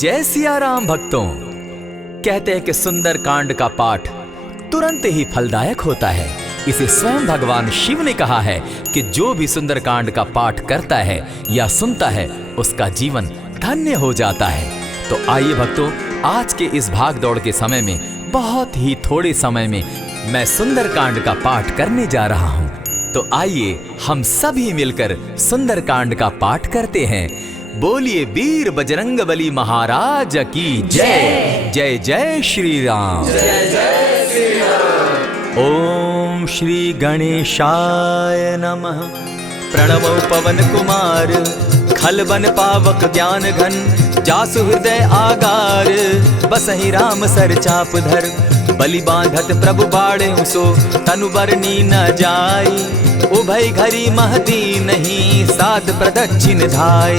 जय सिया राम भक्तों। कहते हैं कि सुंदर कांड का पाठ तुरंत ही फलदायक होता है। इसे स्वयं भगवान शिव ने कहा है कि जो भी सुंदर कांड का पाठ करता है या सुनता है उसका जीवन धन्य हो जाता है। तो आइए भक्तों, आज के इस भाग दौड़ के समय में बहुत ही थोड़े समय में मैं सुंदर कांड का पाठ करने जा रहा हूँ। तो आइए हम सभी मिलकर सुंदर कांड का पाठ करते हैं। बोलिए वीर बजरंगबली महाराज की जय। जय जय श्री राम। जय जय श्री राम। ओम श्री गणेशाय नमः। प्रणवो पवन कुमार खलबन पावक ज्ञान घन जासु हृदय आगार बसहि राम सर चाप धर बलि बांधत प्रभु बाढ़े सो तनु बरनी न जाई उभय घरी महदी नहीं साध प्रदक्षिण धाय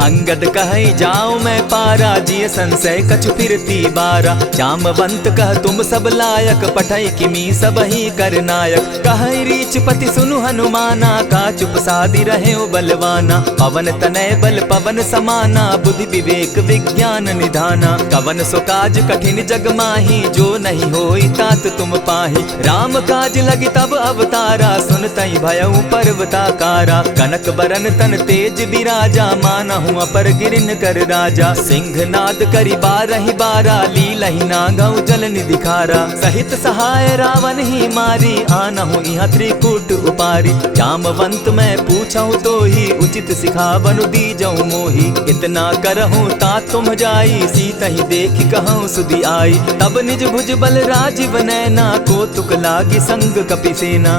अंगद कहे जाऊं मैं पारा जिय संशय कछु फिरती बारा जामवंत कह तुम सब लायक पठय किमी सब ही कर नायक कहे रीच पति सुनु हनुमाना का चुप सादी रहे बलवाना पवन तनय बल पवन समाना बुद्धि विवेक विज्ञान निधाना कवन सो काज कठिन जग माही जो नहीं होई तात तुम पाही राम काज लगी तब अवतारा सुनतई भयउ पर्वताकारा कनक बरन तन तेज विराजा माना हूँ अपर गिरिन कर राजा सिंह नाद करी बारहि बारा लीलहि नागौ जल निधि खारा सहित सहाय रावण ही मारी आनहु यहाँ त्रिकूट उपारी जामवंत मैं पूछऊँ तो ही उचित सिखावनु दीजऊँ मोही इतना करहूँ ता तुम जाई सीता ही देखी कहूँ सुधि आई तब निज भुज बल राजीव नैना को तुक लागी संग कपिसेना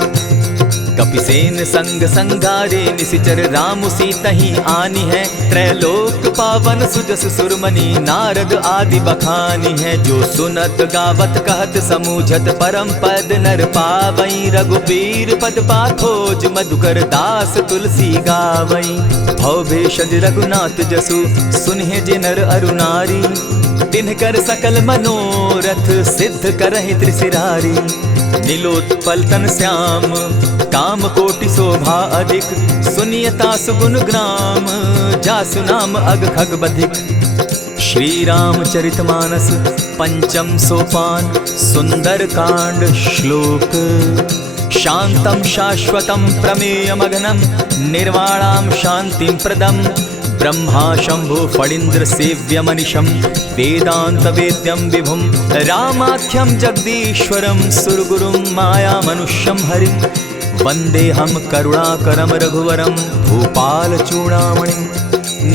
कपिसेन संग संगारे निशिचर राम सीता ही आनी है त्रैलोक पावन सुजस सुरमणि नारद आदि बखानी है जो सुनत गावत कहत समूझत परम पद नर पावई रघुबीर पद पाथोज मधुकर दास तुलसी गावई भव भेषज रघुनाथ जसु सुनहि जे नर अरुनारी तिनकर सकल मनोरथ सिद्ध करहि त्रिशिरारी नीलोत्पल तन श्याम काम कोटि शोभा अधिक सुनियता सुगुण ग्राम जासु नाम अग खग बधिक। श्री रामचरितमानस पंचम सोपान सुंदर कांड श्लोक शांतम शाश्वतम प्रमेयमगनम निर्वाणाम शांतिं प्रदम ब्रह्मा शंभु फणीन्द्र सेव्य मनिशम वेदांत वेद्यम विभुम रामाख्यम जगदीश्वरम सुरगुरुम माया मनुष्यम हरिम वंदे हम करुणाकरम रघुवरम भूपाल चूड़ामणिम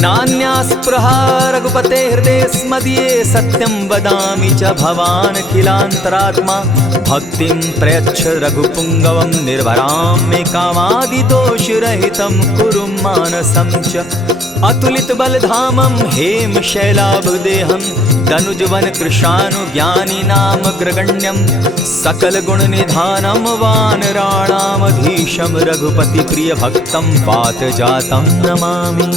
नान्यास्पृहा रघुपते हृदय स्मदीये सत्यं वदामि च भवान् खिलान्तरात्मा भक्तिं प्रयच्छ रघुपुङ्गवं निर्भरां मे कामादिदोषरहितं कुरु मानसं च अतुलित बलधामं हेम शैलाभदेहं तनुजवन कृशानुज्ञानी नाम ग्रगण्यं सकल गुण निधानं वानराणामधीशं रघुपति प्रिय भक्तं पात जातं नमामि।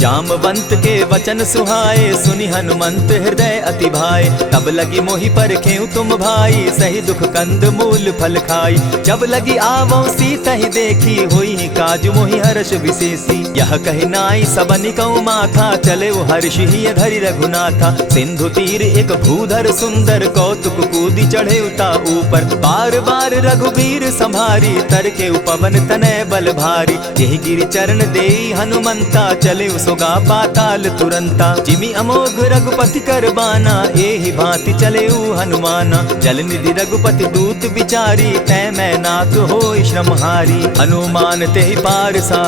जामवंत के वचन सुहाए सुनि हनुमंत हृदय अति भाए तब लगी मोहि परखेउ तुम भाई सही दुख कंद मूल फल खाई जब लगी आवो सीता ही देखी होई काज मोहि हर्ष विशेषी यह कहि नाई सबनि कौ माथा चले वो हर्ष ही धरि रघुनाथा सिंधु तीर एक भूधर सुंदर कौतुक कूदी चढ़े उता ऊपर बार बार रघुबीर संभारी तर के उपवन तनय बल भारी यही गिरि चरण देई हनुमंता चले सोगा पाताल तुरंता जिमि अमोघ रघुपति कर बाना एहि भांति चले हनुमाना जल निधि रघुपति दूत बिचारी तै मैं नाक होई श्रमहारी हनुमान तेहि पारसा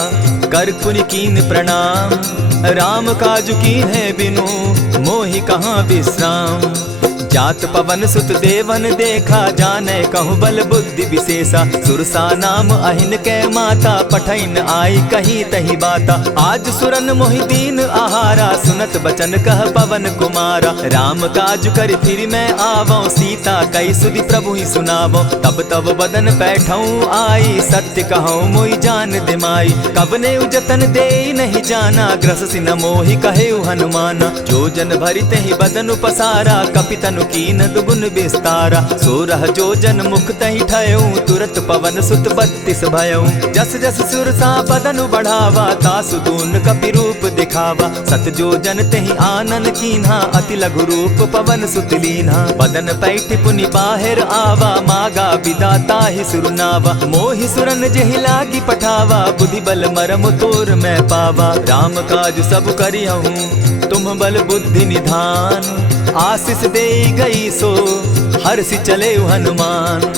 कर पुनि कीन प्रणाम राम काजु कीन है बिनु मोहि कहाँ विश्राम जात पवन सुत देवन देखा जाने कहूँ बल बुद्धि विशेषा सुरसा नाम अहिन कै माता पठैन आई कहीं तही बाता आज सुरन मोहिदीन आहारा सुनत बचन कह पवन कुमारा राम काज कर फिर मैं आवो सीता कई सुधि प्रभु ही सुनावो तब तब बदन बैठऊँ आई सत्य कहूँ मोहि जान दिमाई कबने उजतन दे नहीं जाना ग्रस सिन मोहि कहे हनुमाना जो जन भरित ही बदन पसारा कपितनु तनु कीन दुगुन विस्तारा। 16 जोजन मुख तहि ठयऊ, तुरत पवन सुत 32 भयऊ। जस जस सुरसा बदनु बढ़ावा, तासु दून कपि रूप दिखावा। 7 जोजन तेहि आनन कीन्हा, अति लघु रूप पवन सुत लीन्हा। बदन पैठ पुनि बाहिर आवा, मागा विदा ताहि सुरनावा। मोहि सुरन जेहि लागी पठावा, बुद्धि बल मरम तोर मैं पावा। राम काज सब करिहूँ, तुम बल बुद्धि निधान। आशीष दे गई सो हर्षि चले हनुमान।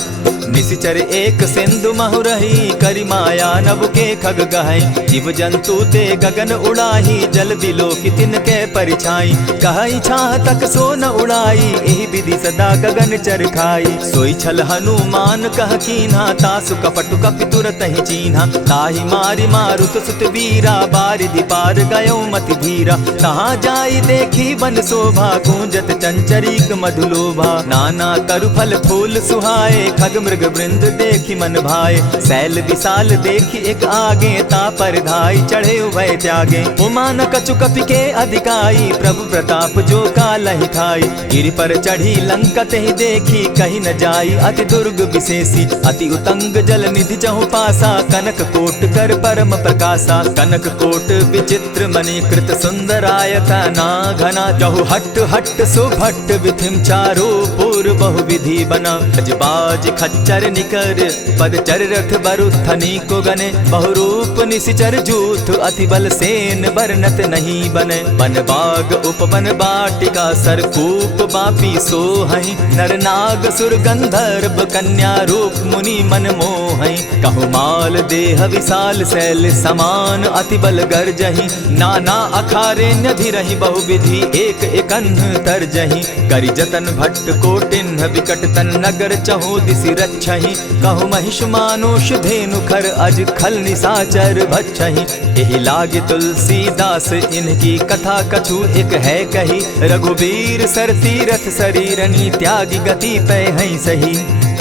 निशिचर एक सिंधु महु रही, करि माया नभ के खग गहई। जीव जंतु ते गगन उड़ाही, जल दिलो कि तिनके परिछाई। कहई छाह तक सो न उड़ाई, एहि विधि सदा गगन चर खाई। सोई छल हनुमान कह कीन्हा, तासु कपटु कपि तुरत ही चीन्हा। ताहि मारि मारुत सुत वीरा, बारिधि पार गयो मति धीरा। तहाँ जाई देखी बन शोभा, गूंजत चंचरीक मधुलोभा। नाना तरु फल फूल सुहाए, खग मृग वृंद देखी मन भाए। शैल विशाल देखी एक आगे, ता पर धाई चढ़े उभय त्यागे। उमान कछु कपि के अधिकाई, प्रभु प्रताप जो कालहि खाई। गिरि पर चढ़ी लंका तेहि देखी, कहीं न जाई अति दुर्ग विशेषी। अति उतंग जल निधि चहु पासा, कनक कोट कर परम प्रकाशा। कनक कोट विचित्र मणि कृत सुंदरायता ना घना। जहु हट हट सुभट विधिम चारो पूर्व बहु विधि बना। बाज खच्चर निकर पदचर रथ बरुथनी को गने। बहुरूप निशिचर जूथ अति बल सेन बरनत नहीं बने। बन बाग उपवन बाटिका सरकूप बापी सोहई। नर नाग सुर गंधर्व कन्या रूप मुनि मन मोहई। कहु माल देह विशाल शैल समान, अति बल गर्जही। नाना अखारे न्यधिरहि बहुविधि, एक एकन्ह तरजही। करि जतन भट्ट कोटिन्ह विकट तन नगर चहु दिसि रक्षहि। कहु महिष मानुष धेनु खर अज खल निशाचर भक्षहि। एहि लागे तुलसीदास इनकी कथा कछु एक है कही। रघुबीर सर तीरथ शरीरनी, त्यागी गति पै हई सही।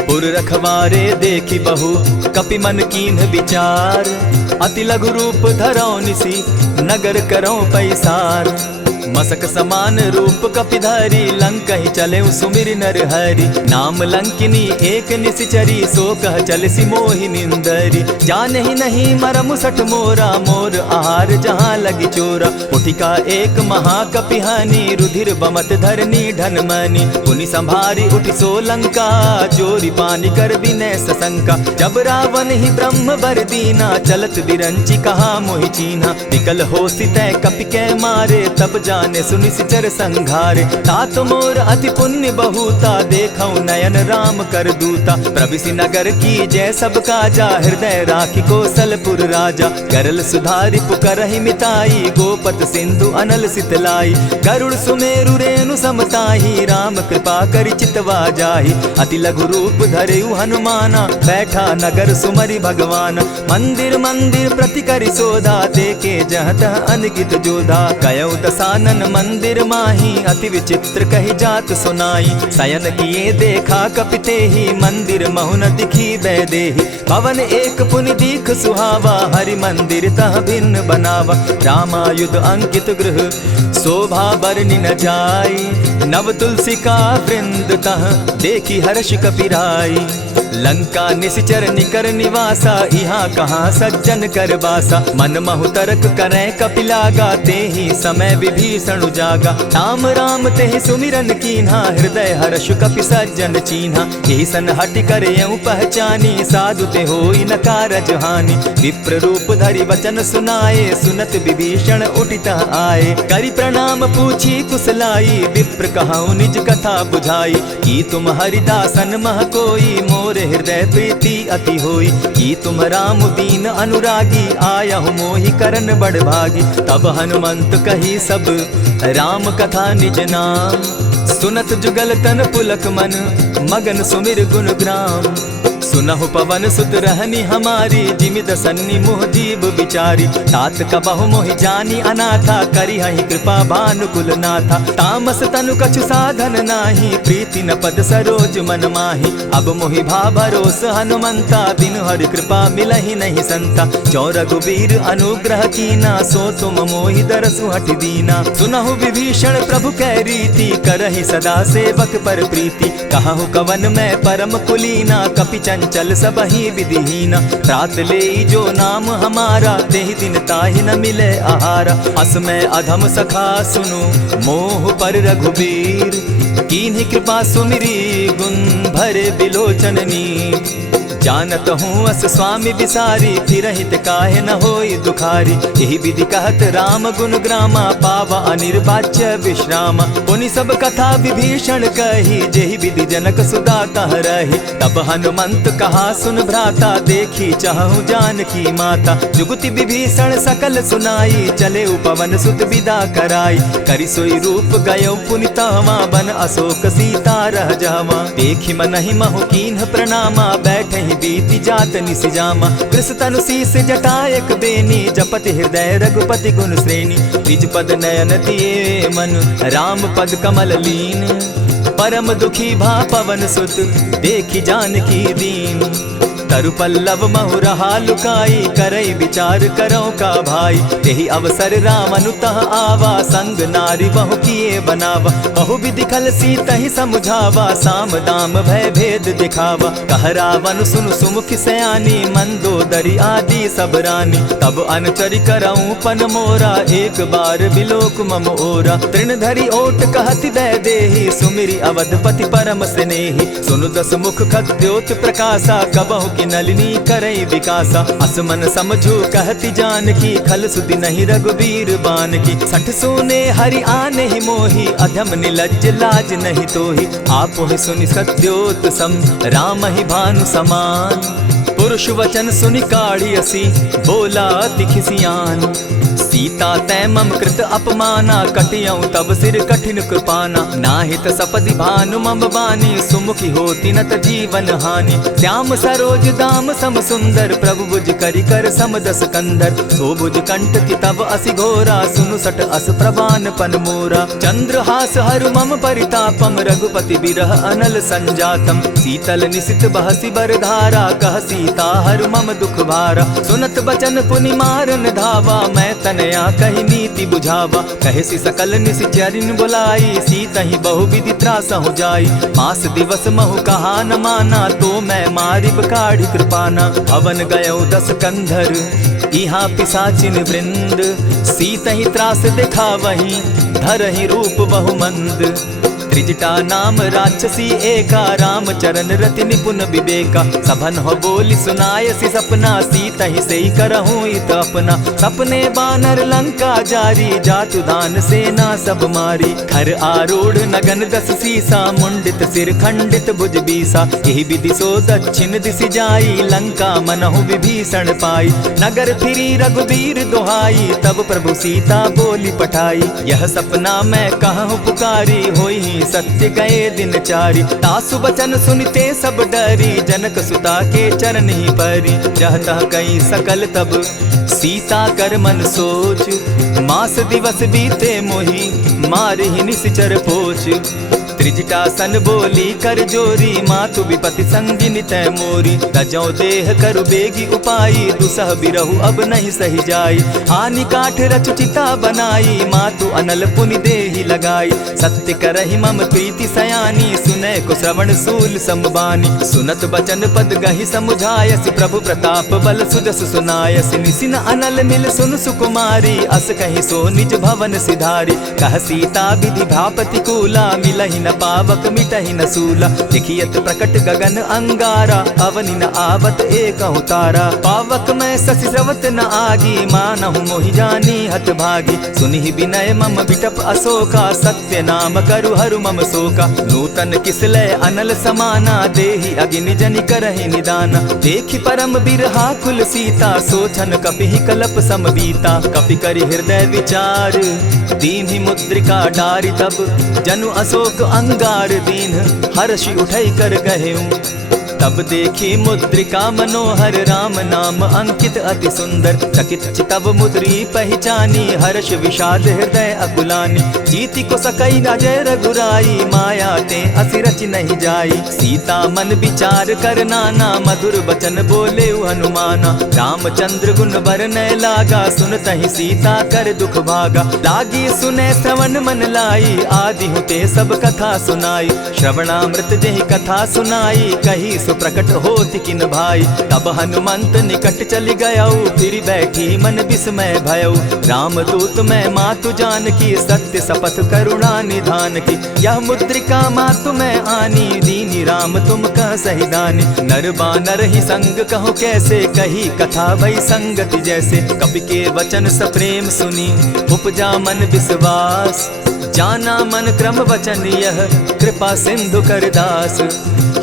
पुर रखवारे देखी बहु कपि मन कीन्ह विचार। अति लघु रूप धरौ निसी, नगर करौ पैसार। मसक समान रूप कपिधारी, लंकहि चले सुमिर नर हरि। नाम लंकिनी एक निशिचरी, सो कह चल सी मोहि निंदरी। जानहि नहीं मरम सठ मोरा, मोर आहार जहाँ लगी चोरा। उठिका एक महाकपिहानी, रुधिर बमत धरनी ढन मनी। पुनि संभारी उठि सो लंका, जोरी पानी कर विनय सशंका। जब रावण ही ब्रह्म बर दीना, चलत बिरंची कहा मोहि चीन्हा। निकल होसी तै कपि के मारे, तब जाने सुनिशिचर संघारे। तात मोर अति पुण्य बहुता, देखौ नयन राम कर दूता। प्रविशि नगर की जय सब काजा, हृदय राखी कौशलपुर राजा। करल सुधारि पुकरहि मिताई, गोपत सिंधु अनल सितलाई। गरुड़ सुमेरु रेणु समताही, राम कृपा करि चितवा जाहि। अति लघु रूप धरेउ हनुमाना, बैठा नगर सुमरि भगवान। मंदिर मंदिर प्रति करि सोधा, देखे जहाँ तह अनगित जोधा। गयौ दसानन मंदिर माही, अति विचित्र कही जात सुनाई। शयन किए देखा कपिते ही, मंदिर महु न दिखी वैदेही। भवन एक पुनि दीख सुहावा, हरि मंदिर तह भिन्न बनावा। रामायुध अंकित गृह, शोभा बरनि न जाई। नव तुलसी का वृंद तह, देखी हर्ष कपिराई। लंका निशिचर निकर निवासा, यहाँ कहाँ सज्जन कर बासा। मन महु तरक करै कपिलागा, तेहि समय विभीषण जागा। राम राम तेहि सुमिरन कीन्हा, हृदय हर्ष कपि सज्जन चीन्हा। एहि सन हटि कर यूं पहचानी, साधु ते होई न कारज हानि। विप्र रूप धरि वचन सुनाए, सुनत विभीषण उठित आए। करि प्रणाम पूछी कुशलाई, विप्र कहौ निज कथा बुझाई। की तुम हरिदासन मह कोई, मोर हृदय प्रीति अति होई। की तुम राम दीन अनुरागी, आयहु मोहि करन बड़ भागी। तब हनुमंत कही सब राम कथा निज नाम। सुनत जुगल तन पुलक मन, मगन सुमिर गुण ग्राम। सुनहु पवन सुत रहनी हमारी, जिमिद सन्नी मुह जीव बिचारी। तात कबहु मोहि जानी अनाथा, करी हहि कृपा भानुकुल नाथा। तामस तनु कछु साधन नाही, प्रीति न पद सरोज मन माही। अब मोहि भा भरोस हनुमंता, बिनु हरि कृपा मिलहि नहीं संता। जो रघुबीर अनुग्रह कीना, सो तुम मोहि दरसु हठि दीना। सुनहु विभीषण प्रभु कै रीति, करहि सदा सेवक पर प्रीति। कहु कवन मैं परम कुलीना, कपि चंचल सबहि विधिहीना। त्रात लेई जो नाम हमारा, तेहि दिन ताहि न मिले आहारा। अस मैं अधम सखा सुनु, मोह पर रघुबीर। कीन्ही कृपा सुमिरी, गुण भरे बिलोचन नीर। जानत हूँ अस स्वामी बिसारी, फिर हित काहे न होई दुखारी। यही विधि कहत राम गुण ग्रामा, पावा अनिर्वाच्य विश्रामा। पुनि सब कथा विभीषण कही, जेहि विधि जनक सुदा कह रही। तब हनुमंत कहा सुन भ्राता, देखी चाहूँ जानकी माता। जुगति विभीषण सकल सुनाई, चले पवन सुत विदा कराई। करि सोई रूप गयो पुनितावा, बन अशोक सीता रह जावा। देखी मनहि महु कीन्ह प्रणामा, बैठहि बीति जात निसिजामा। कृष तनु शीस जटायक बेनी, जपति हृदय रघुपति गुण श्रेणी। निज पद नयन दिए मन, राम पद कमल लीन। परम दुखी भा पवन सुत, देखी जानकी दीन। तरु पल्लव महु रहा लुकाई, करई विचार करो का भाई। यही अवसर राम अनुतः आवा, संग नारी बहु किए बनावा। बहु विधि खल सीतहि समझावा, साम दाम भय भेद दिखावा। कह रावण सुन सुमुखि सयानी, मंदोदरी आदि सब रानी। तब अनुचरि करऊं पन मोरा, एक बार बिलोक मम ओरा। तृण धरि ओट कहति दय देहि, सुमिरि अवधपति परम स्नेही। सुनु दस मुख खद्योत प्रकाशा, कबहु की नलिनी करई विकासा। असमन समझू कहती जानकी, खल सुधि नहीं रघुबीर बान की। सठ सोने हरि आने ही मोही, अधम निलज्ज लाज नहीं तोही। आपो ही सुनि सत्योत सम, राम ही भानु समान। पुरुष वचन सुनि काढ़ी असी, बोला अति खिसियान। सीता तै मम कृत अपमाना, कटियऊं तब सिर कठिन कृपाना। नाहित सपदि भानु मम बानी, सुमुखी होती न त जीवन हानि। श्याम सरोज दाम सम सुंदर, प्रभु बुझ करि कर समदस कंदर। सो बुझ कंठ की तब असि घोरा, सुनु सट अस प्रवान पन मोरा। चंद्रहास हरु मम परितापम, रघुपति बिरह अनल संजातम। शीतल निशित बहसी बरधारा, कह सीता हरु मम दुख भारा। सुनत बचन पुनि मारन धावा, मैं तनया कही नीति बुझावा। कहे सी सकल निश्चरिन बुलाई, सीतहि बहु विधि त्रास हो जाई। मास दिवस महु कहा न माना, तो मैं मारिब काढ़ी कृपाना। भवन गयो 10 कंधर, इहाँ पिशाचिन वृंद। सीतहि त्रास दिखावहि, धरहि रूप बहुमंद। त्रिजटा नाम राक्षसी एका, राम चरण रति निपुण विवेका। सभन हो बोली सुनायसी सपना, सीतहि सेई करहूँ इत अपना। सपने बानर लंका जारी, जातु दान सेना सब मारी। खर आरूढ़ नगन 10 सीसा, मुंडित सिर खंडित भुज बीसा। यही विधि सो दक्षिण दिशि जाई, लंका मनहु विभीषण पाई। नगर फिरी रघुबीर दुहाई, तब प्रभु सीता बोली पठाई। यह सपना मैं कहूँ पुकारी, होई सत्य गए दिन चारि। तासु बचन सुनते सब डरी, जनक सुता के चरण ही परी। जह तह कई सकल तब, सीता कर मन सोच। मास दिवस बीते मोही, मारे ही निश्चर पोच। त्रिजटा सन बोली कर जोरी, मातु विपति संगिनी तै मोरी। तजौ देह करु बेगी उपाई, दुसह बिरहु अब नहीं सही जाई। हानि काठ रच चिता बनाई, मातु अनल पुनि देहि लगाई। सत्य करहि मम प्रीति सयानी, सुनै को श्रवण सूल समबानी। सुनत बचन पद गहि समुझायसि, प्रभु प्रताप बल सुजस सुनायसि। निसिन अनल मिल सुन सुकुमारी, अस कहि सो निज भवन सिधारी। कह सीता विधि भापति कूला, मिलहि न पावक मिटहि न सूला। लिखियत प्रकट गगन अंगारा, अवनि न आवत एकहु तारा। पावक मैं शशि स्रवत न आगी, मानहु मोहि जानी हत भागी। सुनिहि विनय मम बिटप अशोका, सत्य नाम करु हरु मम शोका। नूतन किसलय अनल समाना, देहि अगिनि जनि करहि निदाना। देखि परम बिरहा कुल सीता, सोचन कपिहि कलप सम बीता। कपि करि हृदय विचार, दीन्हि मुद्रिका डारि। तब जनु अशोक अंगार दीन, हर्षि उठै कर गहेऊ। तब देखी मुद्रिका मनोहर राम नाम अंकित अति सुंदर। चकित चितव मुद्री पहचानी हर्ष विषाद हृदय अकुलानी। जीति को सकई अजय रघुराई माया ते असि रच नहीं जाई। सीता मन विचार कर नाना मधुर बचन बोले हनुमाना। रामचंद्र गुण बरनय लागा सुनतहि सीता कर दुख भागा। लागी सुने श्रवण मन लाई आदि हुते सब कथा सुनाई। श्रवणामृत जेहि कथा सुनाई कही सुप्रकट होति किन भाई। तब हनुमंत निकट चली गयऊ फिर बैठी मन विस्मय भयऊ। रामदूत मैं मातु जान की सत्य शपथ करुणा निधान की। यह मुद्रिका मातु मैं आनी दीनी राम तुम कह सही दानी। नर बानर ही संग कहो कैसे कही कथा भई संगति जैसे। कपि के वचन सप्रेम सुनी उपजा मन विश्वास। जाना मन क्रम वचन यह कृपा सिंधु कर दास।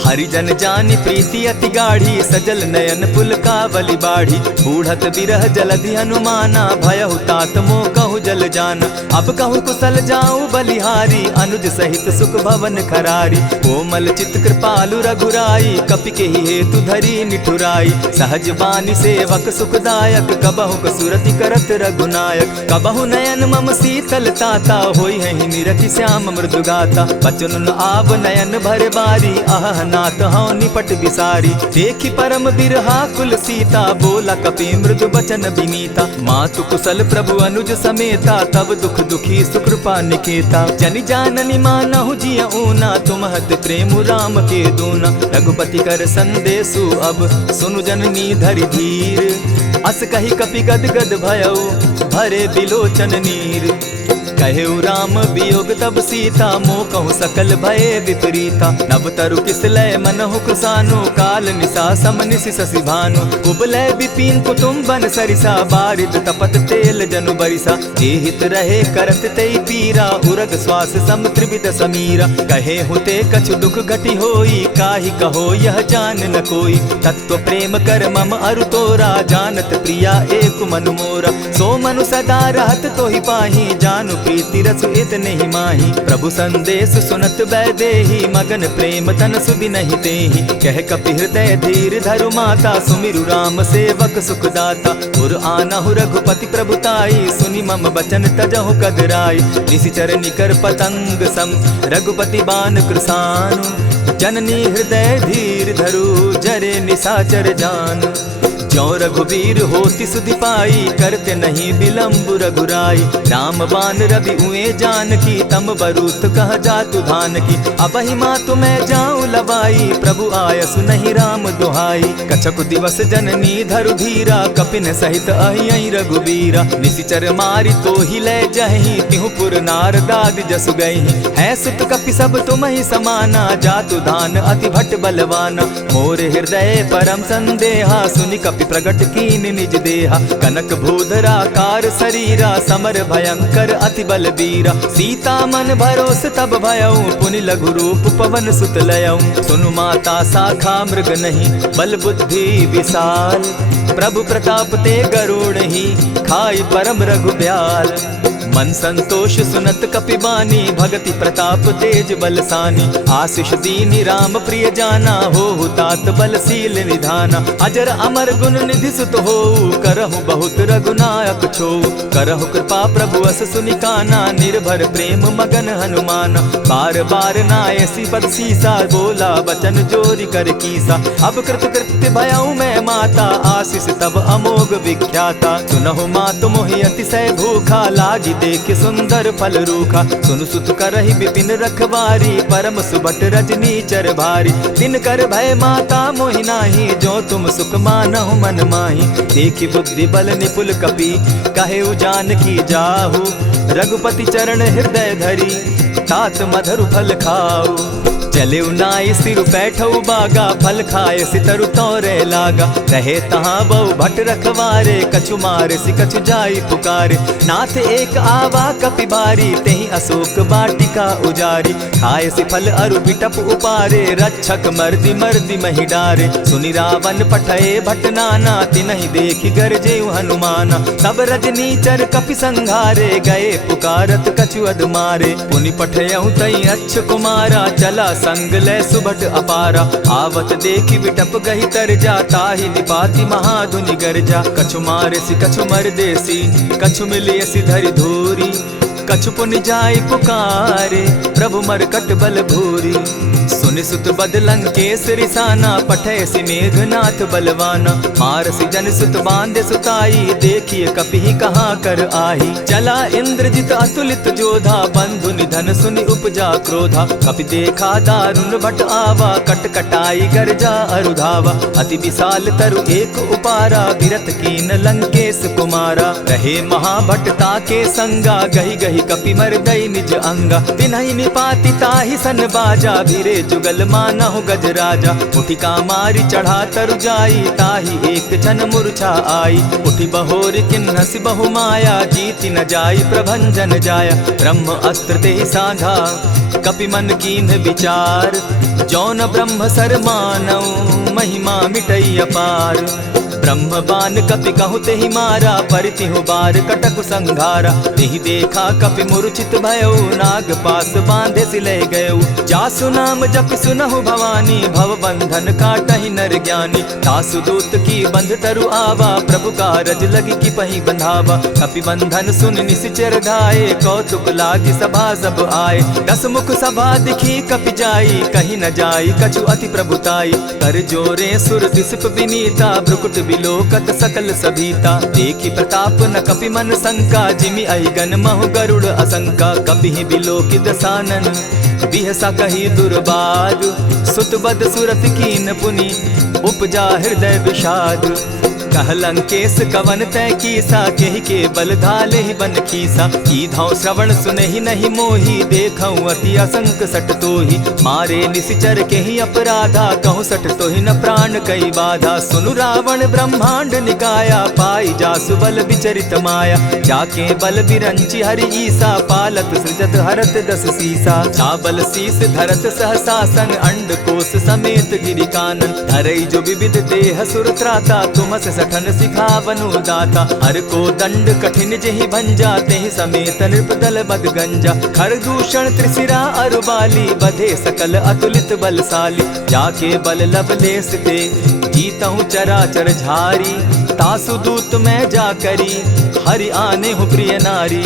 हरिजन जानी प्रीति अति गाढ़ी सजल नयन पुलकावली बाढ़ी। बूढ़त बिरह जलधि हनुमाना भयहु तात मोह कहु जल जाना। अब कहु कुशल जाऊं बलिहारी अनुज सहित सुख भवन खरारी। कोमल चित कृपालु रघुराई कपि के ही हेतु धरी निठुराई। सहज बानी सेवक सुखदायक कबहु कसुरति करत रघुनायक। कबहु नयन मम शीतल ताता होई है निरखि श्याम मृदु गाता। बचन आब नयन भर बारी आह नाथ हूँ निपट बिसारी। देखी परम बिरहा कुल सीता बोला कपि मृदु बचन विनीता। मातु कुशल प्रभु अनुज समेता तब दुख दुखी सुकृपा निकेता। जनि जाननी मानहु जिय ऊना तुम्हत प्रेम राम के दूना। रघुपति कर संदेशु अब सुनु जननी धरि धीर। अस कही कपि गद गद भयऊ भरे बिलोचन नीर। कहेउ राम वियोग तब सीता मोह कहूँ सकल भये विपरीता। नव तरु किसलय मनहु कृसानु काल निशा समनिशि शशि भानु। कुबलय विपिन कुटुम्बन सरिसा बारिद तपत तेल जनु बरिसा। जे हित रहे करत तेई पीरा उरग श्वास सम त्रिविध समीरा। कहे हुते कछु दुख घटी होई काहि कहो यह जान न कोई। तत्व प्रेम कर मम अरु तोरा जानत प्रिया एक मनु मोरा। सो मनु सदा रहत तोहि पाही जानु प्रीति रसु इतने ही माही। प्रभु संदेश सुनत बैदेही मगन प्रेम तन सुधि नहीं देही। कह कपि हृदय धीर धरु माता सुमिरु राम सेवक सुखदाता। उर आनहु रघुपति प्रभुताई सुनि मम बचन तजहु कदराई। निशिचर निकर पतंग सम रघुपति बान कृसानु। जननी हृदय धीर धरु जरे निशाचर जान। ज्यों रघुवीर होति सुधि पाई करते नहीं विलम्ब रघुराई। राम बान रवि उए जानकी तम बरूथ कह जातु धान की। अबहि मातु मैं जाऊं लवाई प्रभु आयसु नहीं राम दुहाई। कछक दिवस जननी धरु धीरा कपिन सहित अहियहि रघुबीरा। निशिचर मारि तो ही लय जहि तिहु पुर नारदादि जसु गई। है सुत कपि सब तुम ही समाना जातु धान अति भट बलवाना। मोर हृदय परम संदेहा सुनि कपि प्रगट कीन निज देहा। कनक भूधरा कार शरीरा समर भयंकर अति बलबीरा। सीता मन भरोस तब भयऊ पुनि लघु रूप पवन सुत लयऊ। सुनु माता शाखा मृग नहीं बल बुद्धि विशाल। प्रभु प्रताप ते गरुड़ ही खाई परम रघु ब्याल। मन संतोष सुनत कपि बानी भगति प्रताप तेज बलसानी। आशीष दीनी राम प्रिय जाना हो तात बलशील निधाना। अजर अमर गुण निधि सुत हो करहु बहुत रघुनायक छो। करहु कृपा प्रभु अस सुनि काना निर्भर प्रेम मगन हनुमाना। बार बार नायसी पद सीसा बोला बचन जोरी कर कीसा। अब कृत कृत्य भयऊ मैं माता आशीष तब अमोघ विख्याता। सुनहु मातु मोहि अतिशय भूखा लागी देख सुंदर फल रूखा। सुन सुत करहि विपिन रखवारी परम सुबट रजनी चर भारी। दिन कर भय माता मोहि नाही जो तुम सुख मानहु मन माही। देखी बुद्धि बल निपुल कपि कहे जानकी जाहु। रघुपति चरण हृदय धरी तात मधुर फल खाऊ। चले नाई सिर बैठऊ बागा फल खाए सितरु तोरे लागा। रहे तहाँ बहु भट रखवारे कछु मारे सि कछु जाई पुकारे। नाथ एक आवा कपि बारी तेहि अशोक बाटिका उजारी। खाए से फल अरु बिटप उपारे, रक्षक मर्दि मर्दि मही डारे। सुनि रावण पठये भट नाना, तिनहि देखि गरजे हनुमाना। सब रजनीचर कपि संघारे, गए पुकारत कछु अध मारे। पुनि पठयहु तई अच्छ कुमारा, चला संग लै सुभट अपारा। आवत देखि बिटप गहि तर जा, ताहि निपाति महाधुनि गर्जा। कछु मारेसि कछु मरदेसी, कछु मिलियसि धरि धूरी। कछु पुनि जाय पुकारे, प्रभु मरकट बल भूरी। सुनि सुत बद लंकेश रिसाना, पठयसि मेघनाथ बलवाना। मारसि जन सुत बांधे सुताई, देखिए कपिहि कहाँ कर आही। चला इंद्रजित अतुलित जोधा, बंधु निधन सुनि उपजा क्रोधा। कपि देखा दारुण भट आवा, कट कटाई गर्जा अरुधावा। अति विशाल तरु एक उपारा, बिरत कीन लंकेश कुमारा। रहे महाभट ताके संगा, गहि गहि कपि मरदई निज अंगा। तिन्हि निपाति ताहि सन बाजा, भिरे जुगल मानहु गजराजा। उठिका मारी चढ़ा तरु जाई, ताहि एक क्षण मूर्छा आई। उठि बहोर किन्हसि बहु माया, जीति न जाई प्रभंजन जाया। ब्रह्म अस्त्र तेहि साधा, कपि मन कीन्ह विचार। जौन ब्रह्म सर मानौ, महिमा मिटई अपार। ब्रह्म बान कपि कहु तेहि मारा, परितिहु बार कटक संघारा। तेहि देखा कपि मूर्छित भयो, नाग पास बांधे सिले गयो। जासु नाम जपि सुनहु भवानी, भव बंधन काटहि नर ज्ञानी। तासु दूत की बंध तरु आवा, प्रभु कारज लगी की पहि बंधावा। कपि बंधन सुन निसिचर धाये, कौतुक लागी सभा सब आए। दस मुख सभा दिखी कपि जाई, कहीं न जाई कछु अति प्रभुताई। कर जोरे सुर दिसप विनीता, भ्रुकुट बिलोकत सकल सभीता। देखि प्रताप न कपि मन शंका, जिमि अहिगन महु गरुड़ असंका। कपिहि बिलोकि दसानन, बिहसा कही दुर्बाद। सुत बद सुरत कीन पुनि, उपजा हृदय विषाद। कह लंकेश कवन तै कीसा, केहि के बल धाले ही बन खीसा। कीधौ श्रवण सुनहि नहीं मोही, देखऊं अति असंक सट तोही। मारे निसिचर केहि अपराधा, कहूँ सट तोहि न प्राण कई बाधा। सुनु रावण ब्रह्मांड निकाया, पाई जासु बल विचरित माया। जाके बल बिरंचि हरि ईसा, पालत सृजत हरत दस सीसा। चाबल शीस धरत सहसासन, अंड कोश समेत गिरि कानन। धरई जो विविध देह सुर त्राता, तुमस सठन सिखावनु दाता। हर को दंड कठिन जेहि भंजा, तेहि समेत नृपदल बद गंजा। खरदूषण त्रिशिरा अरुबाली, बधे सकल अतुलित बलशाली। जाके बल लवलेस ते, जीतहु चराचर झारी। तासु दूत मैं जा करी, हरि आने हूँ प्रिय नारी।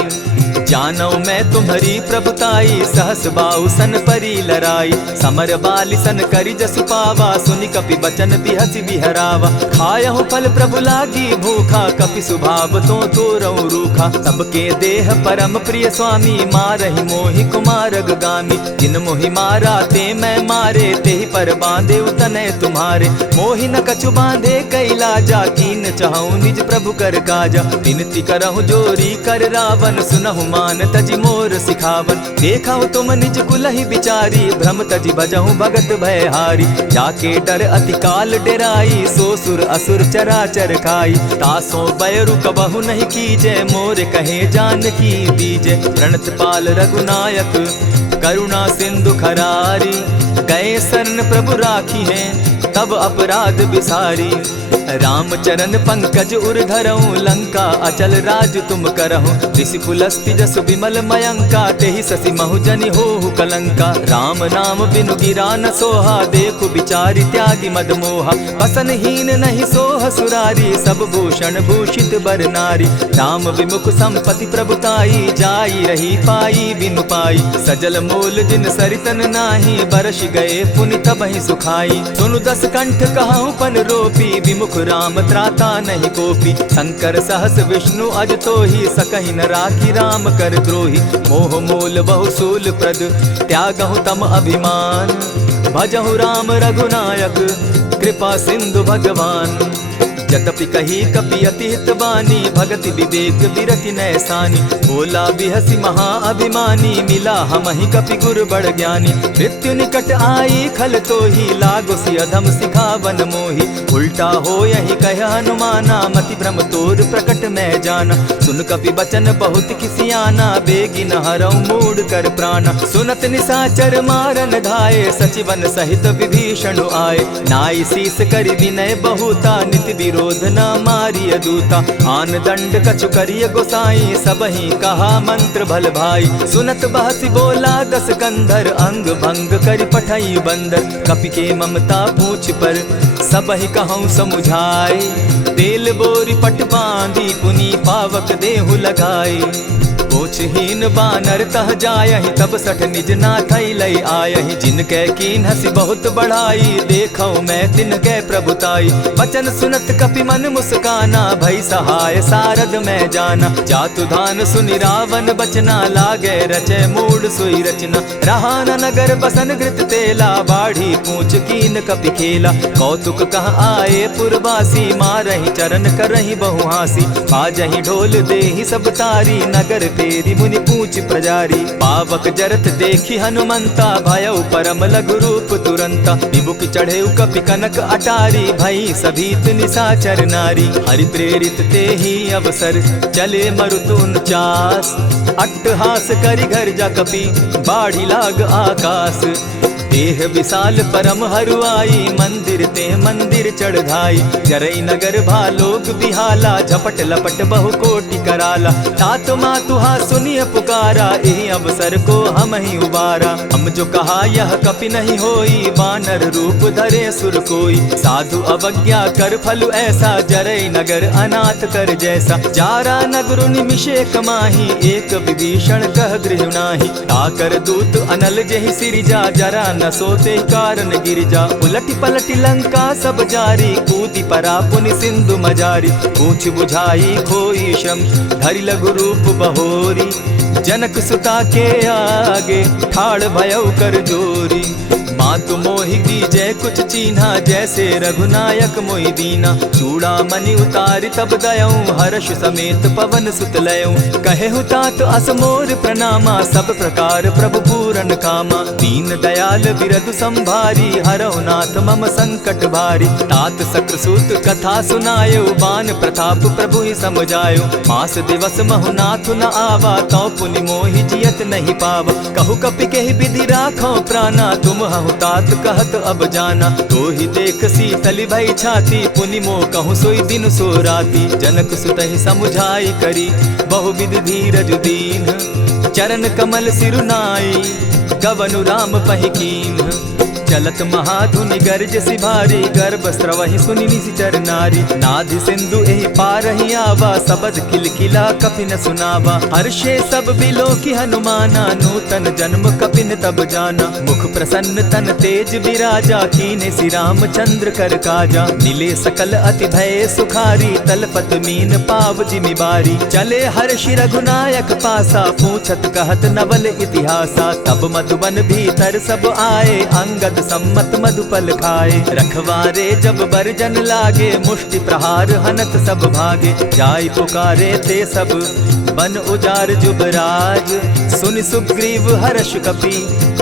जानौ मैं तुम्हारी प्रभुताई, सहस बाहु सन परी लराई। समर बाली सन करि जसु पावा, सुनि कपि बचन बिहसि बिहरावा। खायहु फल प्रभु लागी भूखा, कपि सुभाव तो तोरऊ रूखा। सबके देह परम प्रिय स्वामी, मारहि मोहि कुमारग गामी। जिन मोहि मारा ते मैं मारे, तेहि पर बांधे उतने तुम्हारे। मोहि न कछु बांधे कैलाजा, कीन चाहूं निज प्रभु कर काजा। विनती करहु जोरी कर रावण, सुनहु मान तजि मोर सिखावन। देखहु तुम निज कुलहि बिचारी, भ्रम तजि भजहु भगत भयहारी। जाके डर अति काल डेराई, सो सुर असुर चराचर खाई। तासो बैरु कबहु नहीं कीजे, मोर कहे जानकी बीजे। प्रणत पाल रघुनायक, करुणा सिंधु खरारी। गए शरण प्रभु राखी हैं, तब अपराध बिसारी। राम चरण पंकज उर धरऊं, लंका अचल राज तुम करहूं। ऋषि पुलस्ति जसु विमल मयंका, तेहि ससि महु जनि होहु कलंका। राम नाम बिनु गिरा न सोहा, देखु बिचारी त्यागी मद मोहा। बसनहीन नहीं सोह सुरारी, सब भूषण भूषित बर नारी। राम विमुख संपति प्रभुताई, जाई रही पाई बिनु पाई। सजल मूल जिन सरितन नाही, बरस गए पुनि तबहि सुखाई। सुनु दस कंठ कहूँ पन रोपी, विमुख राम त्राता नहीं कोपी। शंकर सहस विष्णु अज तो ही, सकहि न राखी राम कर द्रोही। मोह मूल बहु सूल प्रद, त्यागहु तम अभिमान। भजहु राम रघुनायक, कृपा सिंधु भगवान। यद्यपि कही कपि अति हित बानी, भगति विवेक विरति नैसानी। बोला बिहसी महाअभिमानी, मिला हमहि कपि गुर बड़ ज्ञानी। मृत्यु निकट आई खल तो ही, लागो सि अधम सिखावन मोही। उल्टा हो यही कह हनुमाना, मति भ्रम तोर प्रकट मैं जाना। सुन कपि बचन बहुत किसियाना, बेगी न हरऊ मूड कर प्राणा। सुनत निशाचर मारन धाये, सचिवन सहित विभीषण आए। नाई शीस करि विनय बहुता, नित विरोध न मारिय दूता। आन दंड कछु करिय गोसाई, सबहि कहा मंत्र भल भाई। सुनत बहसी बोला दस कंधर, अंग भंग करि पठई बंदर। कपि के ममता पूछ पर, सबहि कहूँ समुझाए। तेल बोरी पट बांधी, पुनी पावक देहु लगाई। पोछहीन बानर तह जायहि, तब सठ निज नाथै लई आयहि। जिनकै कीन हसी बहुत बढ़ाई, देखौ मैं तिनकै प्रभुताई। वचन सुनत कपि मन मुस्काना, भई सहाय सारद मैं जाना। जातु धान सुनि रावण बचना, लागे रचै मूड सोई रचना। रहा न नगर बसन घृत तेला, बाढ़ी पूछ कीन कपि खेला। कौतुक कह आए पुरवासी, मारहि चरण करहि बहु हासी। बाजहि ढोल देहि सब तारी, नगर तेरी मुनि पूछ प्रजारी। पावक जरत देखी हनुमंता, भयउ परम लघु रूप तुरंता। विमुख चढ़े कपि कनक अटारी, भई सभीत निशाचर नारी। हरि प्रेरित ते ही अवसर, चले मरुत 49। अट्टहास करि घर जा कपि, बाढ़ी लाग आकाश। देह विशाल परम हरुआई, मंदिर ते मंदिर चढ़ाई। जरई नगर भालोग बिहाला, झपट लपट बहु कोटि कराला। तात मातुहा सुनिय पुकारा, एहि अवसर को हम ही उबारा। हम जो कहा यह कपि नहीं होई, बानर रूप धरे सुर कोई। साधु अवज्ञा कर फल ऐसा, जरई नगर अनाथ कर जैसा। जारा नगर निमिषे कमाही, एक विभीषण कह गृह नाही। ताकर दूत अनल जहि सिरिजा, जरा न सोते कारण गिरिजा। उलटि पलटि लंका सब जारी, कूदि परा पुनि सिंधु मजारी। पूछ बुझाई खोई श्रम, धरि लघु रूप बहोरी। जनक सुता के आगे, ठाड़ भयउ कर जोरी। मातु मोहि दीजै कुछ चीन्हा, जैसे रघुनायक मोहि दीना। चूड़ा मणि उतारि तब दयऊं, हर्ष समेत पवन सुत लयऊं। कहेहु तात असमोर प्रणामा, सब प्रकार प्रभु पूरन कामा। दीन दयाल बिरधु संभारी, हरहु नाथ मम संकट भारी। तात सक्रसूत कथा सुनायो, बान प्रताप प्रभु ही समझायो। मास दिवस महु नाथ न आवा, तौ पुनि मोहि जियत नहीं पावा। कहु कपि केहि विधि राखो प्राणा, तुम हहु तात कहत अब जाना। तो ही देख शीतल भई छाती, पुनि मो कहूँ सोई दिन सो राती। जनक सुतहि समुझाई करी, बहु विधि धीरज दीन। चरण कमल सिरुनाई, गवनु राम पहि कीन। चलत महाधुनि गर्ज सिभारी, गर्भ स्रवहि सुनि निशिचर नारी। नाधि सिंधु एहि पारहि आवा, सबद किलकिला कपि न सुनावा। हर्षे सब बिलो की हनुमाना, नूतन जन्म कपि न तब जाना। मुख प्रसन्न तन तेज विराजा, कीने श्री रामचंद्र कर काजा। मिले सकल अति भय सुखारी, तलपत मीन पाव जिमि बारी। चले हर्षि रघुनायक पासा, पूछत कहत नवल इतिहासा। तब मधुबन भीतर सब आए, अंगद सम्मत मधुपल खाए। रखवारे जब बरजन लागे, मुष्टि प्रहार हनत सब भागे। जाय पुकारे ते सब, बन उजार जुबराज। सुनि सुग्रीव हर्ष कपि,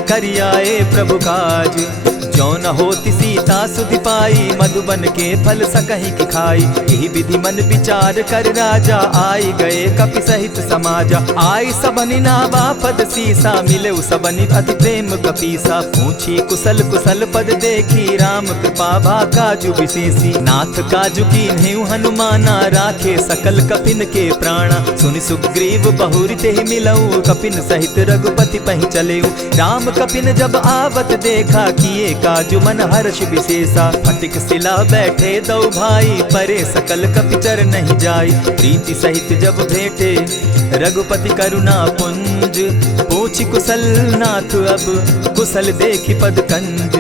करियाए प्रभु काज। जो न होती सीता सुधि पाई, मधुबन के फल सकहि की खाई। यही विधि मन विचार कर राजा, आई गए कपि सहित समाजा। आई सबनि नावा पद सीसा, मिले सबनि अति प्रेम कपीसा। पूछी कुशल कुशल पद देखी, राम कृपा भा काजु विशेषी। नाथ काजु कीन्हेउ हनुमाना, राखे सकल कपिन के प्राणा। सुनि सुग्रीव बहुरि तेहि मिलऊ, कपिन सहित रघुपति पहि चलेऊ। राम कपिन जब आवत देखा, किए काजु मन हर्ष विशेषा। फटिक सिला बैठे दो भाई, परे सकल कपिचर नहीं जाई। प्रीति सहित जब भेंटे, रघुपति करुणा पुंज। पूछि कुशल नाथ अब, कुशल देखि पद कंज।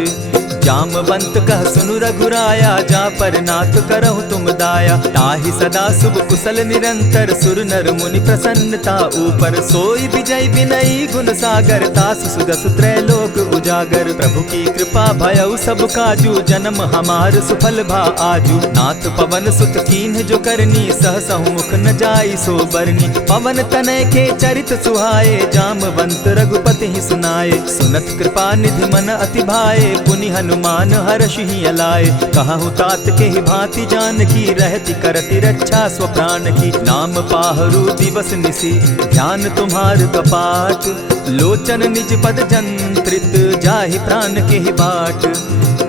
जामवंत कह सुनु रघुराया, जा पर नाथ करहु तुम दाया। ताहि सदा शुभ कुशल निरंतर, सुर नर मुनि प्रसन्नता ऊपर। सोई विजय विनयी गुण सागर, तास सुदस त्रैलोक उजागर। प्रभु की कृपा भयउ सब काजू, जन्म हमार सुफल भा आजू। नाथ पवन सुत कीन्ह जो करनी, सहसहु मुख न जाई सो बरनी। पवन तनय के चरित सुहाए, जामवंत रघुपति ही सुनाए। सुनत कृपा निधि मन अति भाए, पुनि हनुमान हर्षि अलाए। कहु तात के ही भांति जानकी, रहति करति रक्षा स्वप्राण की। नाम पाहरु दिवस निसी, ध्यान तुम्हार कपाट। लोचन निज पद जंत्रित, जाहि प्राण के ही बाट।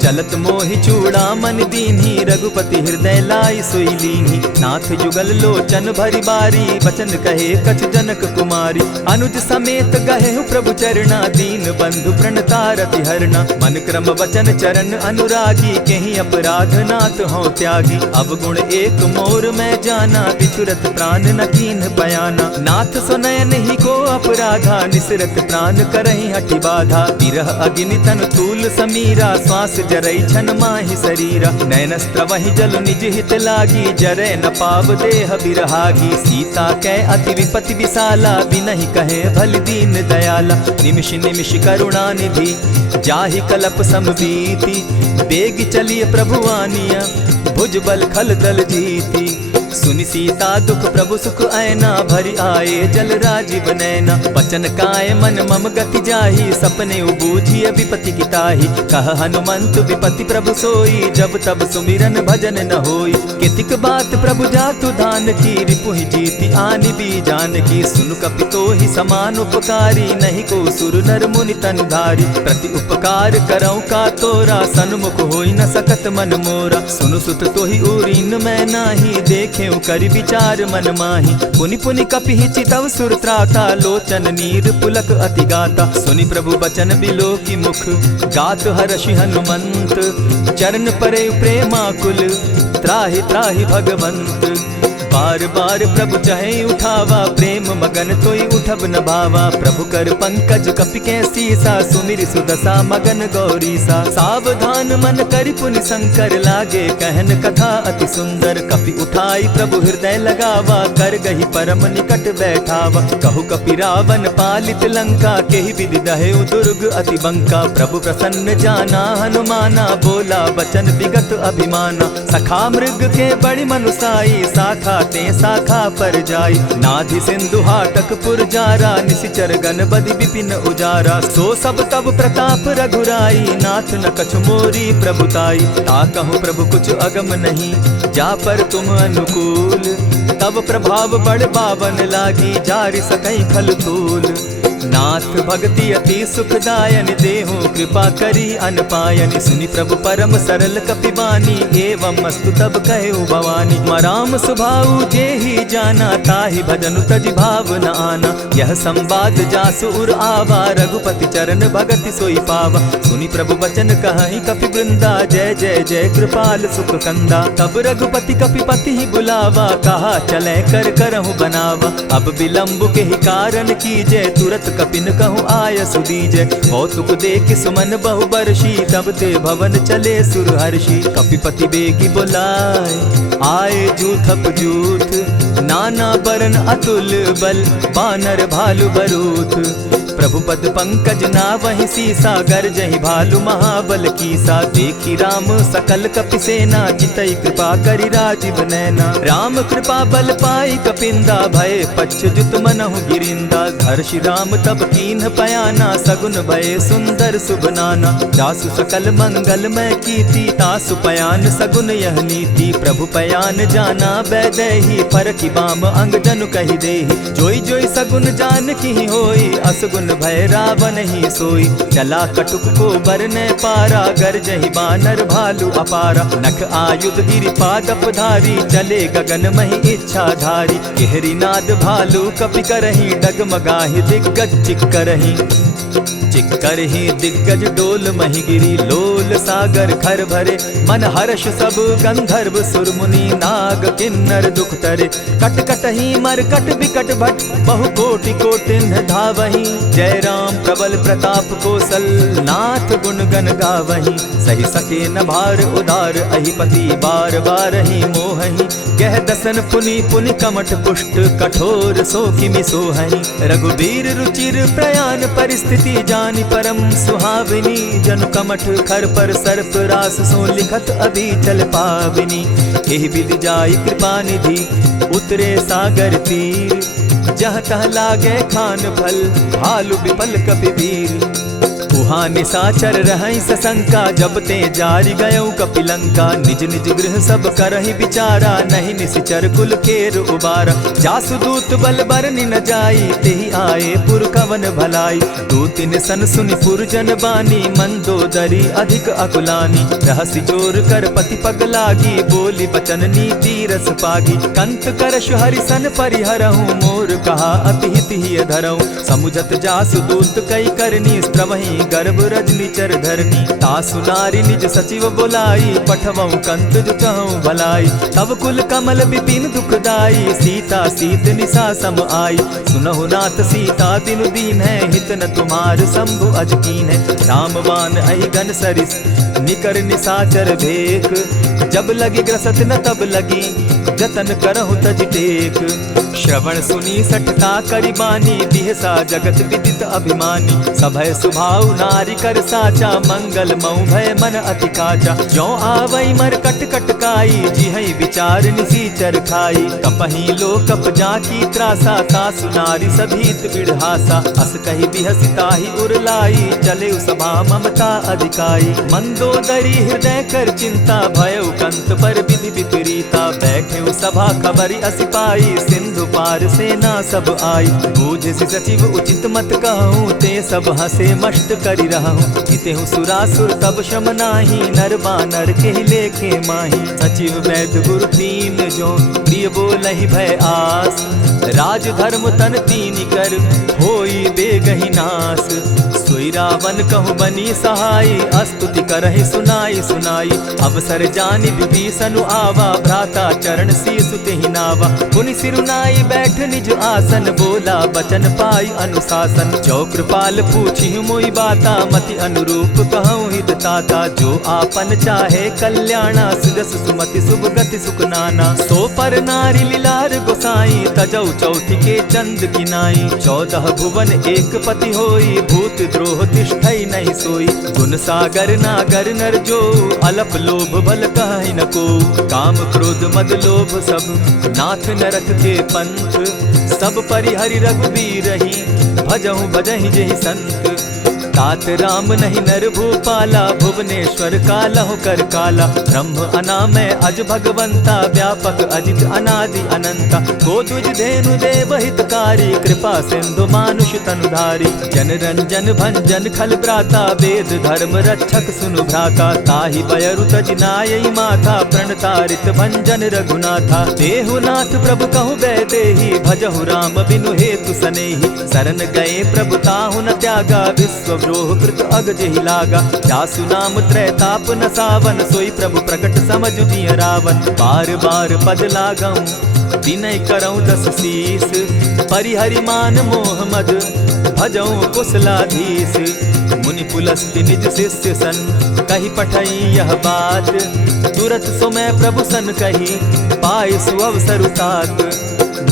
चलत मोहि चूड़ामन दीन्ही, रघुपति हृदय लाई सोई लीन्ही। नाथ जुगल लोचन भरी बारी, बचन कहे कछ जनक कुमारी। अनुज समेत गहे प्रभु चरणा, दीन बंधु प्रणतारति हरना। मन क्रम वचन चरण अनुरागी, केहि अपराध नाथ हो त्यागी। अवगुण एक मोर मैं जाना, बिछुरत प्राण न कीन्ह बयाना। नाथ सुनयन ही को अपराधा, निसरत प्राण करहि हठि बाधा। विरह अग्नि तन तूल समीरा, श्वास जरई छन माहि शरीरा। नयन स्त्रवहि जल निज हित लागी, जरै न पाव देह बिरहागी। सीता कै अति विपति विशाला, बिनहि कहे भल दीन दयाला। निमिष निमिष करुणा निधि, जाहि कलप समबीति। बेग चलिए प्रभु आनिया, भुज बल खल दल जीती। सुनि सीता दुख प्रभु सुख ऐना, भरि आए जल राजीव नैना। बचन काय मन मम गति जाहि, सपने बूझिए विपति की ताहि। कह हनुमंत विपति प्रभु सोई, जब तब सुमिरन भजन न होई। कितिक बात प्रभु जातु धान की, रिपुहि जीति आनि भी जानकी। सुनु कपितो ही समान उपकारी, नहीं को सुर नर मुनि तन धारी। प्रति उपकार करऊँ का तोरा, सन्मुख होई न सकत मन मोरा। सुनु सुत तोहि उरीन मैं नाही, देखे करि विचार मन माही। पुनि पुनि कपिहि चितव सुर त्राता, लोचन नीर पुलक अति गाता। सुनि प्रभु बचन बिलो की मुख, गात हर्षि हनुमंत। चरण परे प्रेमाकुल, त्राहि त्राहि भगवंत। बार बार प्रभु चहे उठावा, प्रेम मगन तोई उठब न भावा। प्रभु कर पंकज कपि के सीसा, सुमिरि सुदशा मगन गौरीसा। सावधान मन करि पुनि शंकर, लागे कहन कथा अति सुंदर। कपि उठाई प्रभु हृदय लगावा, कर गही परम निकट बैठावा। कहु कपि रावण पालित लंका, केहि विधि दहेउ दुर्ग अति बंका। प्रभु प्रसन्न जाना हनुमाना, बोला बचन विगत अभिमाना। सखा मृग के बड़ी मनुसाई, साखा ते शाखा पर जाई। नाधि सिंधु हाटक पुरजारा, निशिचर गण बदि विपिन उजारा। सो सब तब प्रताप रघुराई, नाथ न कछु मोरी प्रभुताई। ताकहु प्रभु कुछ अगम नहीं, जा पर तुम अनुकूल। तब प्रभाव बड़ बावन लागी, जारि सकई खल तूल। नाथ भक्ति अति सुखदायन, देहु कृपा करी अनपायनि। सुनि प्रभु परम सरल कपिबानी, एवं मस्तु तब कहु भवानी। मराम सुभाऊ जेहि जाना, ताहि भजनु तजि भाव न आना। यह संवाद जासु उर आवा, रघुपति चरण भगति सोई पावा। सुनि प्रभु बचन कहहि कपि वृंदा, जय जय जय कृपाल सुख कंदा। तब रघुपति कपिपति ही बुलावा, कहा चले कर करहु बनावा। अब विलंब के ही कारण कीजय, तुरत कपिन कहूँ आय सुदीजय। कौतुक देख सुमन बहु बरसी, तब ते भवन चले सुर हर्षि। कपिपति बेगी बुलाए, आए जूथप जूथ। नाना बरन अतुल बल, बानर भालु बरूथ। प्रभु पद पंकज नावहि सीसा, गरजहि भालु महाबल कीसा। देखी राम सकल कपि सेना, जितई कृपा करि राजीव नैना। राम कृपा बल पाई कपिंदा, भय पच्युत मनहु गिरिंदा। हर्षि राम तब कीन्ह पयाना, सगुन भय सुंदर शुभ नाना। जासु सकल मंगल मैं कीति, तासु पयान सगुन यह नीति। प्रभु पयान जाना बैदेही, फरकि बाम अंग जनु कहि देहि। जोई जोई सगुन जान की होई, असगुन भय रावण ही सोई। चला कटुक को बरने पारा, गरजहि बानर भालु अपारा। नख आयुध गिरि पादप धारी, चले गगन महि इच्छा धारी। केहरी नाद भालु कपि करहि, डगमगाहि दिग्गज चिक्करहि। चिक्कर ही दिग्गज डोल महिगिरी लोल सागर खर भरे मन हर्ष सब गंधर्व सुरमुनि नाग किन्नर दुख तरे कट कट ही मरकट विकट भट बहु कोटि कोटिन धावही जय राम प्रबल प्रताप कौशल नाथ गुण गन गावही सही सके न भार उदार अहिपति बार बार ही मोहही कह दसन पुनि पुनि कमठ पुष्ट कठोर सो किमि सोहहि रघुबीर रुचिर प्रयाण परिस्थिति जानि परम सुहाविनी जनु कमठ खर पर सर्प रास सो लिखत अभी चल पाविनी एहि विधि जाई कृपा निधि उतरे सागर तीर जह तह लागे खान फल भालु विपल कपिवीर उहाँ निसाचर रहै सशंका जब ते जारि गयौ कपिलंका निज निज गृह सब करहि विचारा नहीं निसिचर कुल केर उबारा जासु दूत बल बरनि न जाई तेहि आए पुर कवन भलाई दूतिन सन सुनि पुरजन बानी मंदोदरी अधिक अकुलानी रहसि जोर कर पति पग लागी बोली बचन नीति रस पागी कंत करश हरि सन परिहरहु मोर कहा अति हित ही धरहु समुझत जासु दूत कई करनी स्त्रवहि गर्भ रजनी चर धरनी तासु नारी निज सचिव बोलाई पठवऊ कंत जो चहु भलाई तब कुल कमल विपिन दुखदाई सीता सीत निसा सम आई सुनहु नाथ सीता बिनु दीन है हित न तुम्हार शंभु अजकीन है रामवान अहि गन सरिस निकर निसाचर भेक जब लगी ग्रसत न तब लगी जतन करहु तज टेक श्रवण सुनी सठता करिबानी बिहसा जगत विदित अभिमानी सभय सुभाव नारी कर साचा मंगल मऊ भय मन अति काचा जो आवई मर कट कट काई जिहई विचार निसीचर खाई कपही लो कप जाकी त्रासा तासु नारी सभीत बिढ़ासा अस कही बिहसिता ही उरलाई चले सभा ममता अधिकाई मंदोदरी हृदय कर चिंता भयउ कंत पर विधि विपरीता बैठे सभा खबरी असिपाई सिंधु पार सेना सब आई बूझ से सचिव उचित मत कहूँ ते सब हंसे मस्त करी रहूँ जितेहु सुरासुर तब शम नाही नर बानर के लेखे माही सचिव वैद्य गुरु तीन जो प्रिय बोलहि भय आस राज धर्म तन तीन कर होई बेगहि नास सोई रावण कहु बनी सहाई अस्तुति करहि सुनाई सुनाई अवसर जानि विभीषण आवा भ्राता चरण शीसु तेहि नावा पुनि सिरुनाई बैठ निज आसन बोला बचन पाई अनुशासन जो कृपाल पूछि मोई बाता मति अनुरूप कहूँ हित ताता जो आपन चाहे कल्याणा सुजस सुमति शुभ गति सुख नाना सो पर नारी लीलार गोसाई तजौ चौथी के चंद किनाई 14 भुवन एक पति होई भूत द्रोह तिष्ठई नहीं सोई गुण सागर नागर नर जो अलप लोभ बल कहि न को काम क्रोध मद लोभ सब नाथ नरक के पंथ सब परिहरि रघुबीर रही भजहु भजहि जेहि संत तात राम नहीं नर भूपाला भुवनेश्वर कालहु कर काला ब्रह्म अनामय अज भगवंता व्यापक अजित अनादि अनंता को तुझ धेनु देव हितकारी कृपा सिंधु मानुष तनुधारी जन रंजन भंजन खल भ्राता वेद धर्म रक्षक सुनु भ्राता ताहि बयरु तज नायई माथा प्रणतारित भंजन रघुनाथा देहुनाथ प्रभु कहु बैदेहि भजहु राम बिनु हेतु सनेहि शरण गए प्रभु ताहु न त्यागा विश्व द्रोह कृत अग जेहि लागा जासु नाम त्रैताप न सावन सोई प्रभु प्रकट समझु जिय रावण बार बार पद लागऊं विनय करऊं 10 शीस परिहरि मान मोह मद भजऊं कुशलाधीश मुनि पुलस्ति निज शिष्य सन कही पठई यह बात तुरत सुमय प्रभु सन कही पाय सुअवसर तात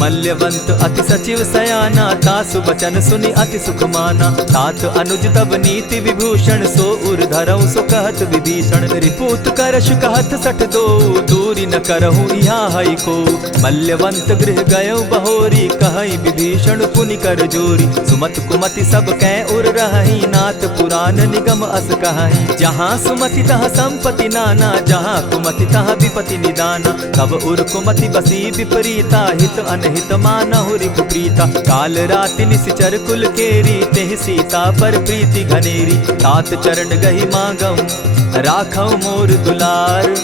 मल्यवंत अति सचिव सयाना तासु बचन सुनि अति सुख माना तात अनुज तब नीति विभूषण सो उर धरऊ सो कहत विभीषण रिपुत करश कहत सठ दो दूरी न करहु यहाँ हई को मल्यवंत गृह गयो बहोरी कहई विभीषण पुनि कर जोरी सुमत कुमति सब कै उर रही नाथ पुराण निगम अस कहई जहाँ सुमति तह संपति नाना जहाँ कुमति तह विपति निदाना तब उर कुमति बसी विपरीता हित हित मानहु रिपु प्रीता काल राति निसिचर कुल केरी तेहि सीता पर प्रीति घनेरी तात चरण गही मांगऊं राखऊं मोर दुलार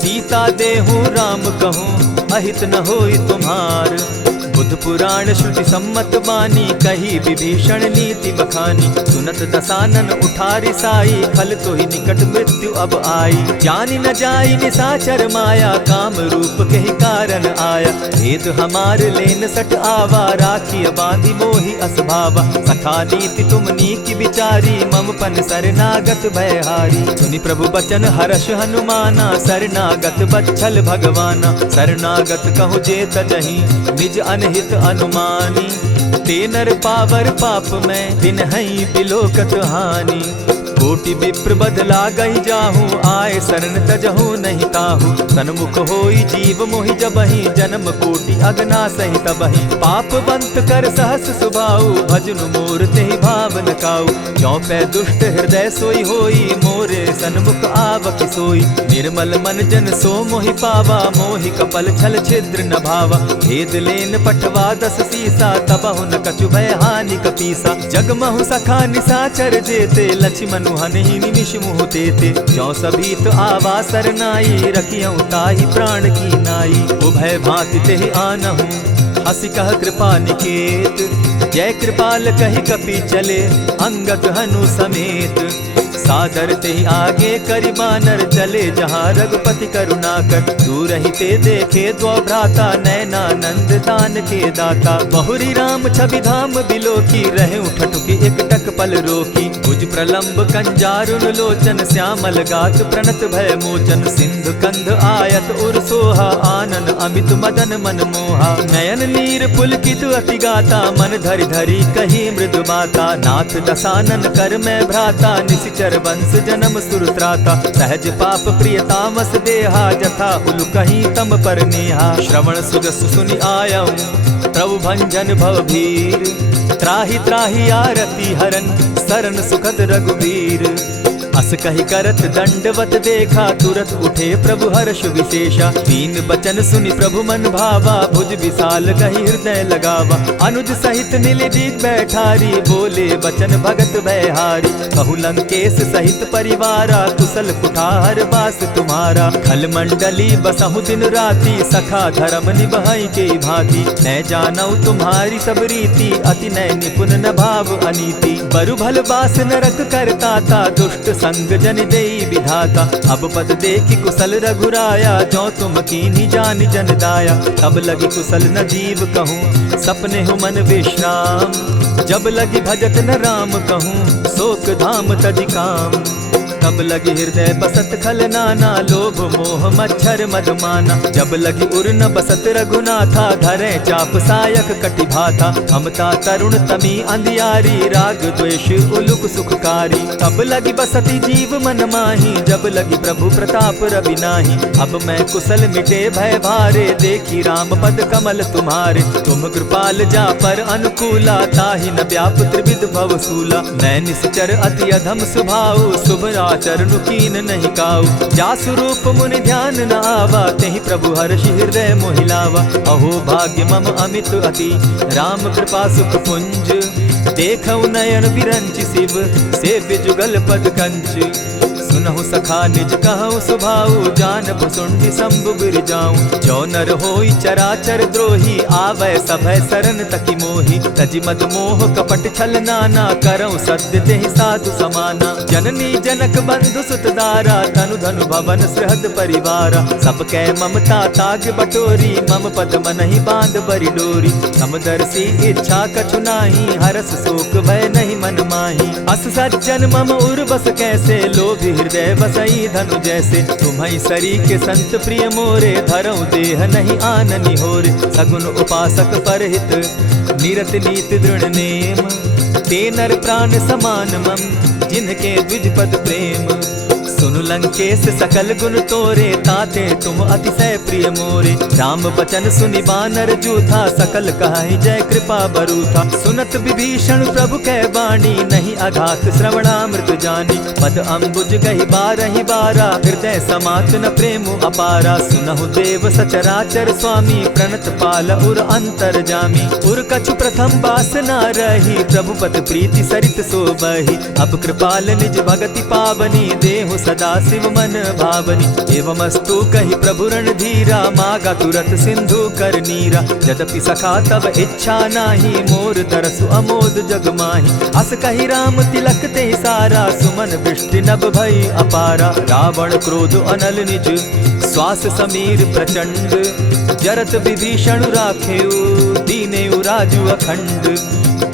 सीता देहूं राम कहूं अहित न होई तुम्हार बुध पुराण श्रुति सम्मत बानी, कही विभीषण नीति बखानी। सुनत दसानन उठारी साई, खल तो ही निकट मृत्यु अब आई। जानी न जाई निशाचर माया, काम रूप के ही कारण आया। भेद हमार लेन सट आवा, राखी बांधी मोहि असभावा। सखा नीति तुम नीकी विचारी, मम पन शरणागत भयहारी। सुनि प्रभु बचन हर्ष हनुमाना, शरणागत बच्छल भगवाना। शरणागत कहु जे तजहि, निज अनहित अनुमानी। ते नर पावर पाप में, दिन हई बिलोकत हानि। कोटि विप्र बदला गई जाहू, आए शरण तजहू नहीं ताहू। सन्मुख होई जीव मोहि जबहि, जन्म कोटि अगना सहि तबहि। पाप बंत कर सहस सुभाऊ, भजनु मोर तेहि भाव न काऊ। ज्यों पै दुष्ट हृदय सोई होई, मोरे सन्मुख आवक सोई। निर्मल मन जन सो मोहि पावा, मोहि कपल छल छिद्र न भावा। भेद लेन पठवा दस सीसा, तबहु न कछु भय हानि कपीसा। जगमहु सखा निशाचर जेते, लक्ष्मण हनहि निमिष मुह तेते। ज्यों सभीत आवा सरनाई, रखियौ ताहि प्राण की नाई। उभय भांति तेहि आनहु, हसी कह कृपा निकेत। जय कृपाल कहि कपि चले, अंगद हनु समेत। सादर ते आगे करि बानर, चले जहाँ रघुपति करुणा कर। दूर ही ते देखे द्वौ भ्राता, नैनानंद दान के दाता। बहुरी राम छवि धाम बिलोकी, रहे उठटुकी एक टक पल रोकी। भुज प्रलंब कंजारुन लोचन, श्यामल गात प्रणत भय मोचन। सिंधु कंध आयत उर सोहा, आनन अमित मदन मन मोहा। नयन नीर पुलकित अति गाता, मन धरि धरि कही मृदु बाता। नाथ दसानन कर मैं भ्राता, निशिचर वंश जन्म सुरत्राता। सहज पाप प्रिय तामस देहा, जथा उलु कहीं तम पर नेहा। श्रवण सुजस सुनि आयऊ, प्रभु भंजन भवभीर। त्राहि त्राहि आरती हरन, सरन सुखद रघुवीर। अस कहि करत दंडवत देखा, तुरत उठे प्रभु हर्ष विशेषा। तीन बचन सुनि प्रभु मन भावा, भुज विशाल कहि हृदय लगावा। अनुज सहित नीलदीप बैठारी, बोले बचन भगत भयहारी। कहु लंकेश सहित परिवारा, कुशल कुठार बास तुम्हारा। खल मंडली बसहु दिन राति, सखा धर्म निभाई के भांति। न जानऊ तुम्हारी सब रीति, अति नय निपुण न भाव अनीति। बरु भल बास नरक करताता, दुष्ट संग जन देई विधाता। अब पद देखि कुशल रघुराया, जो तुम कीन्ही जान जन दाया। तब लगी कुशल न जीव कहूँ, सपने हो मन विश्राम। जब लगी भजत न राम कहूँ, शोक धाम तजि काम। तब लगी हृदय बसत खल नाना, लोभ मोह मच्छर मधुमाना। जब लगी उर न बसत रघुनाथा, धरे चाप सायक कटि भाथा। ममता तरुण तमी अंधियारी, राग द्वेष उलुक सुखकारी। तब लगी बसती जीव मन माही, जब लगी प्रभु प्रताप रवि नाही। अब मैं कुशल मिटे भय भारे, देखी राम पद कमल तुम्हारे। तुम कृपाल जा पर अनुकूला, ताहि न व्याप त्रिविध भवसूला। मैं निश्चर अति अधम स्वभाव, शुभ चरणु कीन नहीं काऊ। जासु रूप मुनि ध्यान न आवा, तेहि प्रभु हर्षि हृदय मोहिलावा। अहो भाग्य मम अमित अति, राम कृपा सुख पुंज। देखऊ नयन विरंच शिव, सेव्य जुगल पद कंच। सुनहु सखा निज कहु सुभाऊ, जानब सुंडि शंभु गिर जाऊं। जो नर होई चराचर द्रोही, आवै सभय सरन तकी मोही। तजि मद मोह कपट छल नाना, करऊं सत्य तेहि साधु समाना। जननी जनक बंधु सुत दारा, तनु धनु भवन सृहद परिवारा। सब कै ममता ताग बटोरी, मम पद मनहि बांध बरि डोरी। समदर्शी इच्छा कछु नाही, हरस शोक भय नहीं मन माही। अस सज्जन मम उर बस कैसे, लोभी हृदय बसई धनु जैसे। तुम्हि सरी के संत प्रिय मोरे, धरऊं देह नहीं आननि होरे। सगुन उपासक परहित, निरत नीत दृढ़ नेम। ते नर प्राण समान मम, जिनके द्विज पद प्रेम। सुनु लंकेश सकल गुण तोरे, ताते तुम अतिशय प्रिय मोरे। राम बचन सुनि बानर जूथा, सकल कहाहि जय कृपा बरूथा। सुनत विभीषण प्रभु कै बाणी, नहीं अघात श्रवणामृत जानी। पद अम्बुज गहि बारहि बारा, हृदय समात न प्रेम अपारा। सुनहु देव सचराचर स्वामी, प्रणत पाल उर अंतर जामी। उर कछु प्रथम बास न रही, प्रभु पद प्रीति सरित सोबहि। अब कृपाल निज भगति पावनी, देहु सदा शिव मन भावनी। एवमस्तु कहि प्रभु रणधीरा, मागा तुरत सिंधु कर नीरा। यद्यपि सखा तब इच्छा नाही, मोर तरसु अमोद जग माही। अस कहि राम तिलक ते सारा, सुमन वृष्टि नभ भई अपारा। रावण क्रोध अनल निज, श्वास समीर प्रचंड। जरत विभीषण राखेउ, दीनेउ राजु अखंड।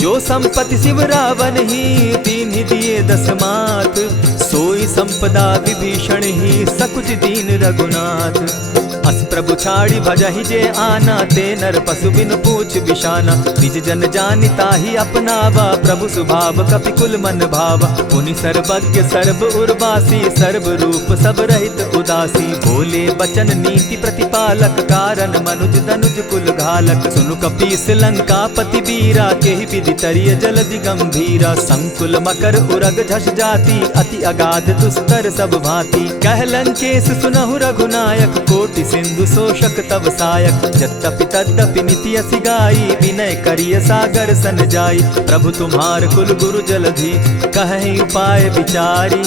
जो संपत्ति शिव रावण ही, दीन्हि दिए दस मात। सोई संपदा विभीषण ही, सकुच दीन रघुनाथ। अस प्रभु छाड़ी भजहि जे आना, ते नर पशु बिन पूछ बिशाना। निज जन जानिता ही अपनावा, प्रभु स्वभाव कपि कुल मन भावा। मुनि सर्वज्ञ सर्व उर्वासी, सर्व रूप सब रहित उदासी। बोले बचन नीति प्रतिपालक, कारण मनुज धनुज कुल घालक। सुनु कपीस लंकापति वीरा, केहि विधि तरिय जलधि गंभीरा। संकुल मकर उरग झष जाति, अति अगाध दुस्तर सब भांति। कह लंकेश सुनहु रघुनायक, कोटि सिंधु शोषक तव सायक। यद्यपि तद्यपि निति असि गाई, विनय करिय सागर सन जाई। प्रभु तुम्हार कुल गुरु जलधि, कहि उपाय विचारी।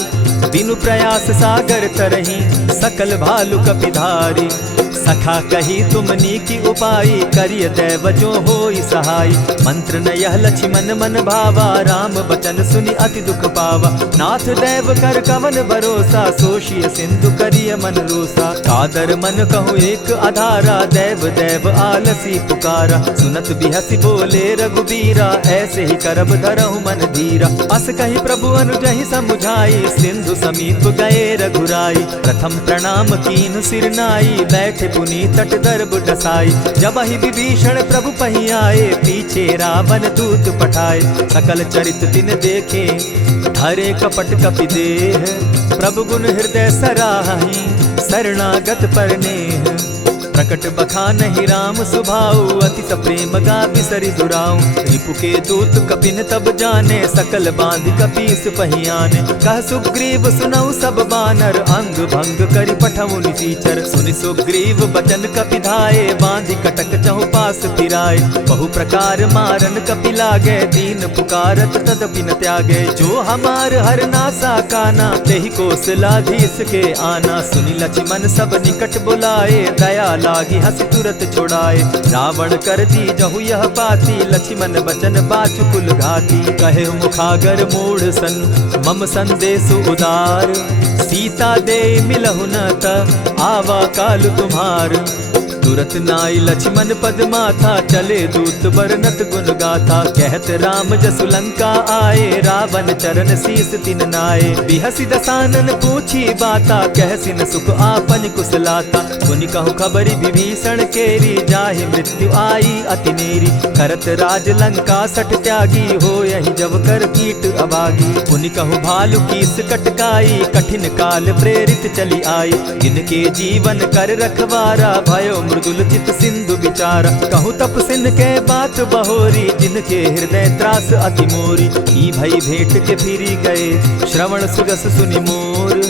बिनु प्रयास सागर तरही, सकल भालु कपिधारी। सखा कही तुमनी की उपाई, करिय दैव जो होई सहाय। मंत्र न यह लक्ष्मण मन भावा, राम बचन सुनि अति दुख पावा। नाथ दैव कर कवन भरोसा, सोषिय सिंधु करिय मन रोसा। कादर मन कहूँ एक आधारा, दैव दैव आलसी पुकारा। सुनत बिहसी बोले रघुबीरा, ऐसे ही करब धरहु मन धीरा। अस कही प्रभु अनुजहि समुझाई, सिंधु समीप गए रघुराई। प्रथम प्रणाम कीन सिर नाई, बैठे पुनि तट दर्ब डसाई। जब ही विभीषण प्रभु पही आए, पीछे रावण दूत पठाए। सकल चरित तिन देखे, धरे कपट कपि देह। प्रभु गुण हृदय सराही, शरणागत पर नेह। प्रकट बखानहि राम सुभाऊ, अति सप्रेम गा बिसरि दुराऊ। रिपु के दूत कपिन तब जाने, सकल बांधि कपीस पहियाने। कह सुग्रीव सुनऊ सब बानर, अंग भंग करि पठऊ निसीचर। सुनि सुग्रीव बचन कपि धाये, बांधि कटक चहु पास फिराए। बहु प्रकार मारन कपि लागे, दीन पुकारत तदपि न त्यागे। जो हमार हर नासा काना, तेहि कौशलाधीश के आना। सुनि लक्ष्मण सब निकट बुलाए, दया लागी हंसी तुरत छुड़ाए। रावण कर दी जहु यह पाती, लक्ष्मण बचन बाचु कुल घाती। कहे मुखागर मूढ़ सन, मम संदेश उदार। सीता दे मिलहु न त, आवा काल तुम्हार। तुरत नाई लक्ष्मण पद माथा, चले दूत बरनत गुण गाथा। कहत राम जसु लंका आए, रावण चरण शीस तिन नाए। बिहसी दसानन पूछी बाता, कहसी न सुख आपन कुशलाता। सुनि कहु खबरी विभीषण केरी, जाहि मृत्यु आई अति नेरी। करत राज लंका सठ त्यागी, हो यही जब कर कीट अभागी। पुनि कहु भालु कीस कटकाई, कठिन काल प्रेरित चली आई। जिनके जीवन कर रखवारा, भयो मृदुल चित सिंधु विचारा। कहूँ तप सिन के बात बहोरी, जिनके हृदय त्रास अति मोरी। ई भई भेंट के फिरी गए, श्रवण सुजस सुनि मोर।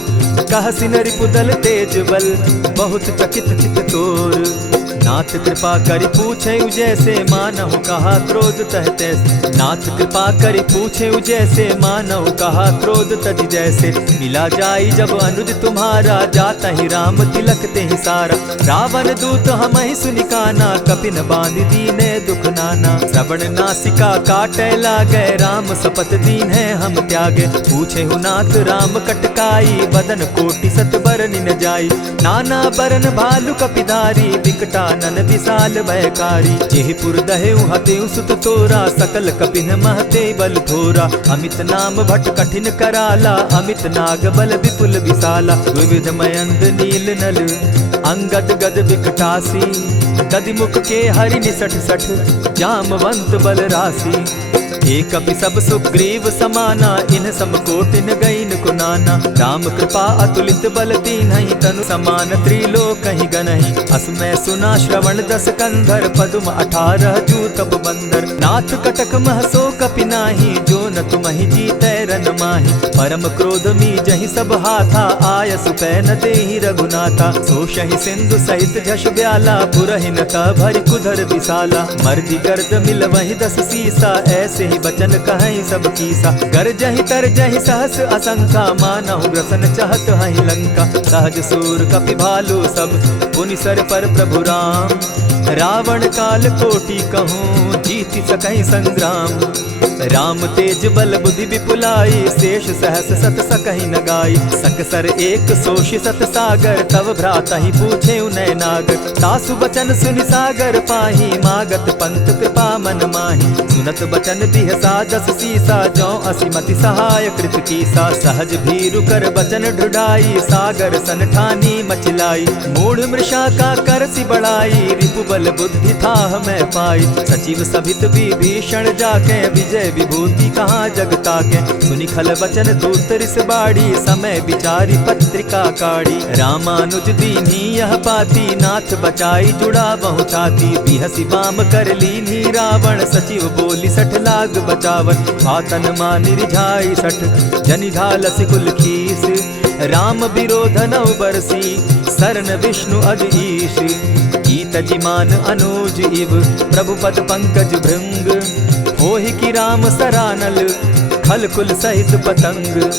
कहसी न रिपुदल तेज बल, बहुत चकित चित तोर। नाथ कृपा करि पूछे जैसे, मानहु कहा क्रोध तह तैसे। नाथ कृपा करि पूछे जैसे, मानहु कहा क्रोध तज जैसे। मिला जाई जब अनुज तुम्हारा, जाता ही राम तिलक ते ही सारा। रावण दूत हम ही सुनि काना, कपिन बांध दीने दुख नाना। श्रवण नासिका काटे लागे, राम शपथ दीन है हम त्यागे। पूछे हु नाथ राम कटकाई, बदन कोटि सत बरनि न जाई। नाना बरन भालु कपिधारी, विकटा नन विशाल भयकारी। जेहिपुर दहेउ हतेउ सुत तोरा, सकल कपिन महते बल थोरा। अमित नाम भट कठिन कराला, अमित नाग बल विपुल विशाला। विविध मयंद नील नल, अंगद गद विकटासी। गदिमुख के हरि निसठ सठ, जामवंत बल राशि। एक कपि सब सुग्रीव समाना, इन समकोटिन गईन कुनाना। राम कृपा अतुलित बल दीन्हि, तनु समान त्रिलोक ही गनहि। अस मैं सुना श्रवण दस कंधर, पदुम 18 जूतब बंदर। नाथ कटक महसो कपि नाही, जो न तुमहि जीतै रन माहि। परम क्रोध मी जहि सब हाथा, आय सुपै न देहि रघुनाथा। सोषहि सिंधु सहित झष ब्याला, पुरहि न भरि कुधर विशाला। मर्दि गर्द मिल वहि 10 सीसा, ऐसे सही बचन कहई सब कीसा। गरजहि तरजहि सहस असंख्या, मानहु ग्रसन चहत हहि लंका। सहज सूर कपि भालु सब, पुनि सर पर प्रभु राम। रावण काल कोटि कहूँ, जीति सकहि संग्राम। राम तेज बल बुद्धि विपुलाई, शेष सहस सत सकहि न गाई। सकसर एक सोषि सत सागर, तव भ्राता ही पूछे उनय नागर। तासु बचन सुनि सागर पाही, मागत पंत कृपा मन माही। सुनत बचन बिहसा जस सीसा, जौ असिमति सहाय कृत कीसा। सहज भीरु कर बचन ढुढ़ाई, सागर सन ठानी मचिलाई। मूढ़ मृषा का कर सि बढ़ाई, रिपु बल बुद्धि थाह मैं पाई। सचिव सभित विभीषण जाके, विजय विभूति कहाँ जगता के। सुनि खल बचन दूत रिस बाड़ी, समय विचारी पत्रिका काढ़ी। रामानुज दीन्ही यह पाती, नाथ बचाई जुड़ा बहु छाती। बिहसी बाम कर लीन्ही रावण, सचिव बोली सठ लाग बचावन। आतन मानि रिझाई सठ, जनि झालसि कुल खीस। राम विरोध नौ बरसी, शरण विष्णु अज ईश। कीत जिमान अनुज इव, प्रभु पद पंकज भृंग। होहि कि राम सरानल, खल कुल सहित पतंग।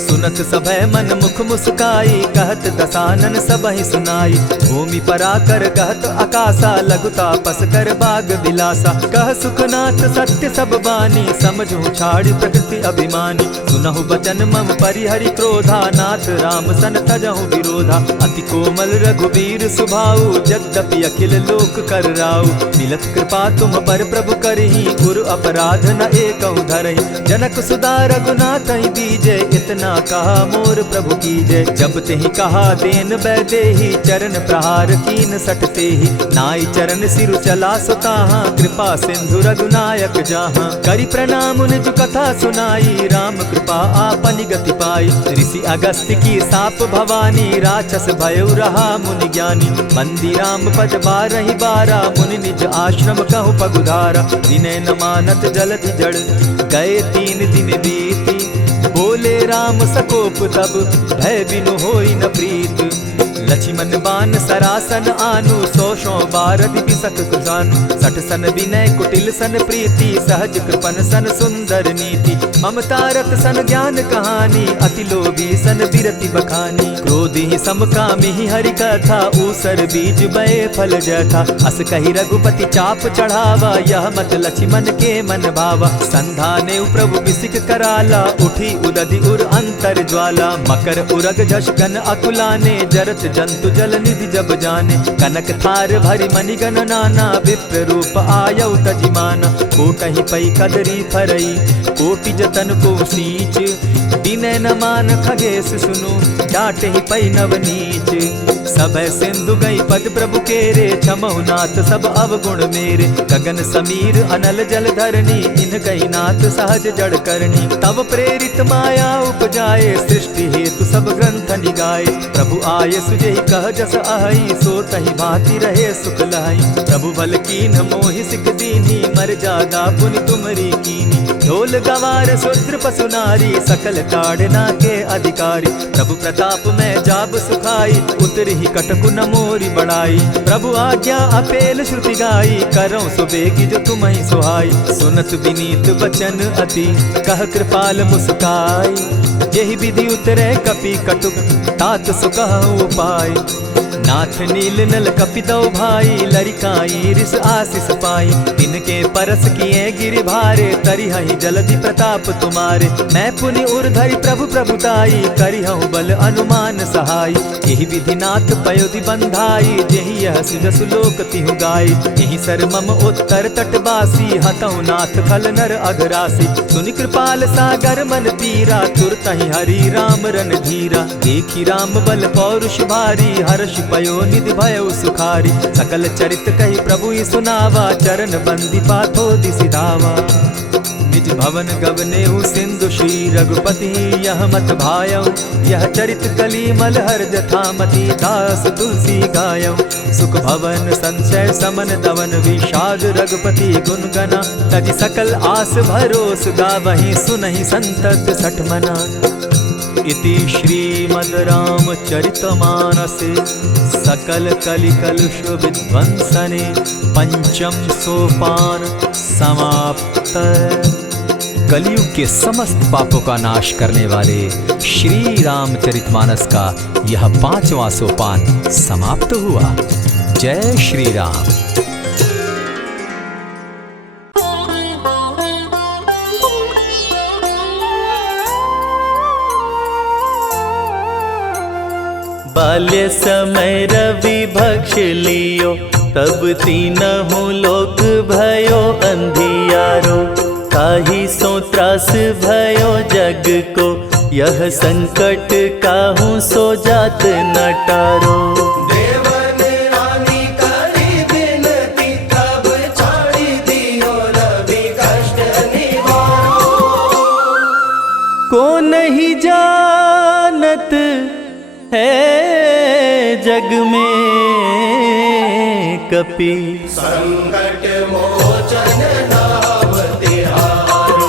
सुनत सभय मन मुख मुस्काई, कहत दसानन सबहि सुनाई। भूमि पराकर कहत आकाशा, लघु तापस कर बाग दिलासा। कह सुखनाथ सत्य सब बानी, समझू छाड़ी प्रकृति अभिमानी। सुनहु बचन मम परिहरि क्रोधा, नाथ राम सन तजहु विरोधा। अति कोमल रघुबीर सुभाऊ, यद्यपि अखिल लोक कर राऊ। मिलत कृपा तुम पर प्रभु करही, गुरु अपराध न एकहु धरहि। जनक सुधा रघुनाथ ही दीजे, इतना कहा मोर प्रभु कीजय। जब तेहि कहा देन बैदेही, चरण प्रहार कीन सटते ही। नाई चरण सिरु चला सुताहा, कृपा सिंधु रघुनायक जाहा। करि प्रणाम निज कथा सुनाई, राम कृपा आपनि गति पाई। ऋषि अगस्त्य की साप भवानी, राक्षस भयउ रहा मुनि ज्ञानी। बंदी राम पद बारहि बारा, मुनि निज आश्रम कहु पगुधारा। विनय न मानत जलधि जड़, गए 3 दिन बीती। बोले राम सकोप तब, भय बिनु होई न प्रीत। लक्ष्मण बान सरासन आनु, 100 बारधि बिसक कुजानु। 60 सन विनय कुटिल सन प्रीति, सहज कृपन सन सुंदर नीति। ममता रत सन ज्ञान कहानी, अति लोभी सन बिरति बखानी। क्रोधी समकामी हरि कथा, ऊसर बीज बये फल जथा। अस कहि रघुपति चाप चढ़ावा, यह मत लक्ष्मण के मन भावा। संधाने प्रभु बिसिक कराला, उठी उदधि उर अंतर ज्वाला। मकर उरग झष गन अकुलाने, जरत जंतु जल निधि जब जाने। कनक थार भरि मणिगण नाना, विप्र रूप आयउ तजिमाना। कोटहि पै कदरी फरई, कोटि जतन को सींच। दिनै न मान खगेश सुनु, डांटहि पै नव नीच। सभय सिंधु गई पद प्रभु केरे, क्षमहु नाथ सब अवगुण मेरे। गगन समीर अनल जल धरनी, इन गई नाथ सहज जड़ करनी। तब प्रेरित माया उपजाए, सृष्टि हेतु सब ग्रंथ निगाए। प्रभु आय सुजेहि कह जस अहई, सो तहि भांति रहे सुख लहई। प्रभु बल कीन मोहि सिख दीनी, मर्यादा पुनि तुमरी कीनी। ढोल गवार शूद्र पशु नारी, सकल ताड़ना के अधिकारी। प्रभु प्रताप में जाब सुखाई, उतरि कटकु न मोरी बड़ाई। प्रभु आज्ञा अपेल श्रुति गाई, करऊं सुबेगी जो तुम्हि सुहाई। सुनत विनीत बचन अति, कह कृपाल मुस्काई। जेहि विधि उतरे कपि कटुक, तात सुकहु उपाय। नाथ नील नल कपि दो भाई, लरिकाई रिस आशीष पाई। तिनके परस किए गिरि भारे, तरिहहि जलधि प्रताप तुम्हारे। मैं पुनि उर्धरि प्रभु प्रभुताई, करिहउ बल अनुमान सहाय। यही विधि नाथ पयोधि बंधाई, जेहि यह सुजसु लोक तिहु गाई। यही सर मम उत्तर तटवासी, हतहु नाथ खल नर अघरासी। सुनि कृपाल सागर मन पीरा, तुरतहि हरि राम रन धीरा। देखी राम बल पौरुष भारी, हर्ष पयो निधि भयउ सुखारी। सकल चरित कहि प्रभु ही सुनावा, चरण बंदी पाथो दिसि धावा। निज भवन गवनेहु सिंधु श्री रघुपति, यह मत भायऊ। यह चरित कली मलहर जथामति, दास तुलसी गायऊ। सुख भवन संशय समन दवन, विषाद रघुपति गुण गना। तजि सकल आस भरोस, गावहि सुनहि संतत सठ मना। इति श्रीमद् रामचरितमानसे, सकल कलिकलुष विध्वंसने। पंचम सोपान समाप्त। कलयुग के समस्त पापों का नाश करने वाले श्री रामचरितमानस का यह 5वां सोपान समाप्त हुआ। जय श्री राम। बाल्य समय रवि भक्ष लियो, तब तीनहु लोक भयो अंधियारो। ताहि सो त्रास भयो जग को, यह संकट काहू सो जात न टारो। देवन रानी करी बिनती, तब छाड़ी दियो रवि कष्ट निवारो। को नहीं जानत है जग में कपि, संकट मोचन नाम तिहारो।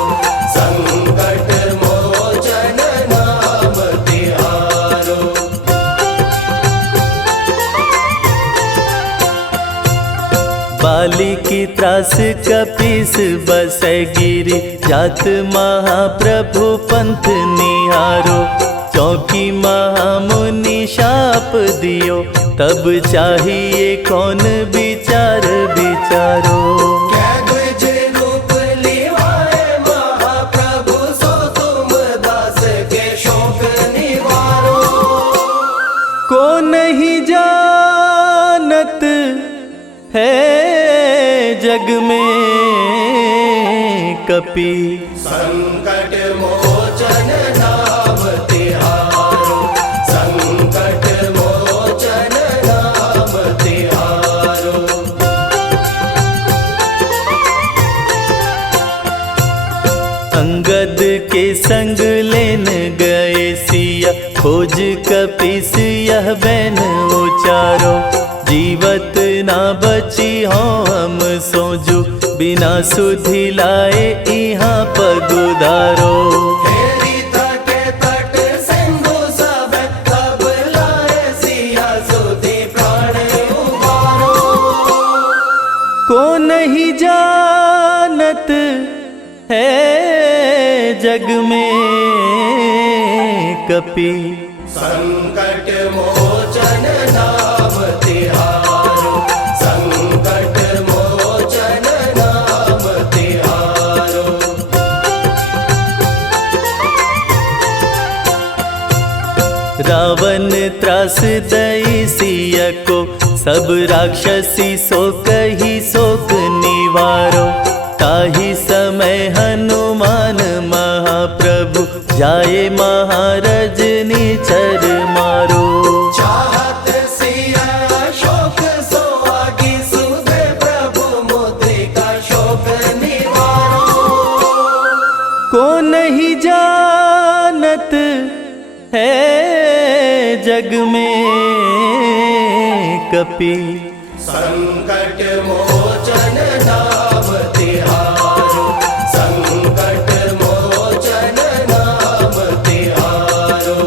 संकट मोचन नाम तिहारो। बाली की त्रास कपीस बसै गिरि, जात महाप्रभु पंथ निहारो। चौकी महामुनि शाप दियो, तब चाहिए कौन विचार विचारो। कैद्विज रूप लिवाए महाप्रभु, सो तुम दास के शोक निवारो। को नहीं जानत है जग में कपि, संकट मोचन नाम तिहारो। संकट मोचन नाम तिहारो। अंगद के संग लेन गए सिया, खोज कपीस यह बैन उचारो। जीवत ना बची हो हम सोजू, बिना सुधि लाए यहाँ पगुधारो। हेरी तटे तट सिंधु सब, तब लाए सिया सुधि प्राण उबारो। को नहीं जानत है जग में कपि, संकट मोचन नाम तिहारो। संकट मोचन नाम तिहारो। रावण त्रास दई सिया को, सब राक्षसी सो कही शोक निवारो। ताहि समय हनुमान महाप्रभु, जाए महाराज निचर मारो। चाहत सिया शोक सो आगी, सुधे प्रभु मुद्रिका शोक निवारो। को नहीं जानत है जग में कपि, संकट मोचन नाम तिहारो। संकट मोचन नाम तिहारो।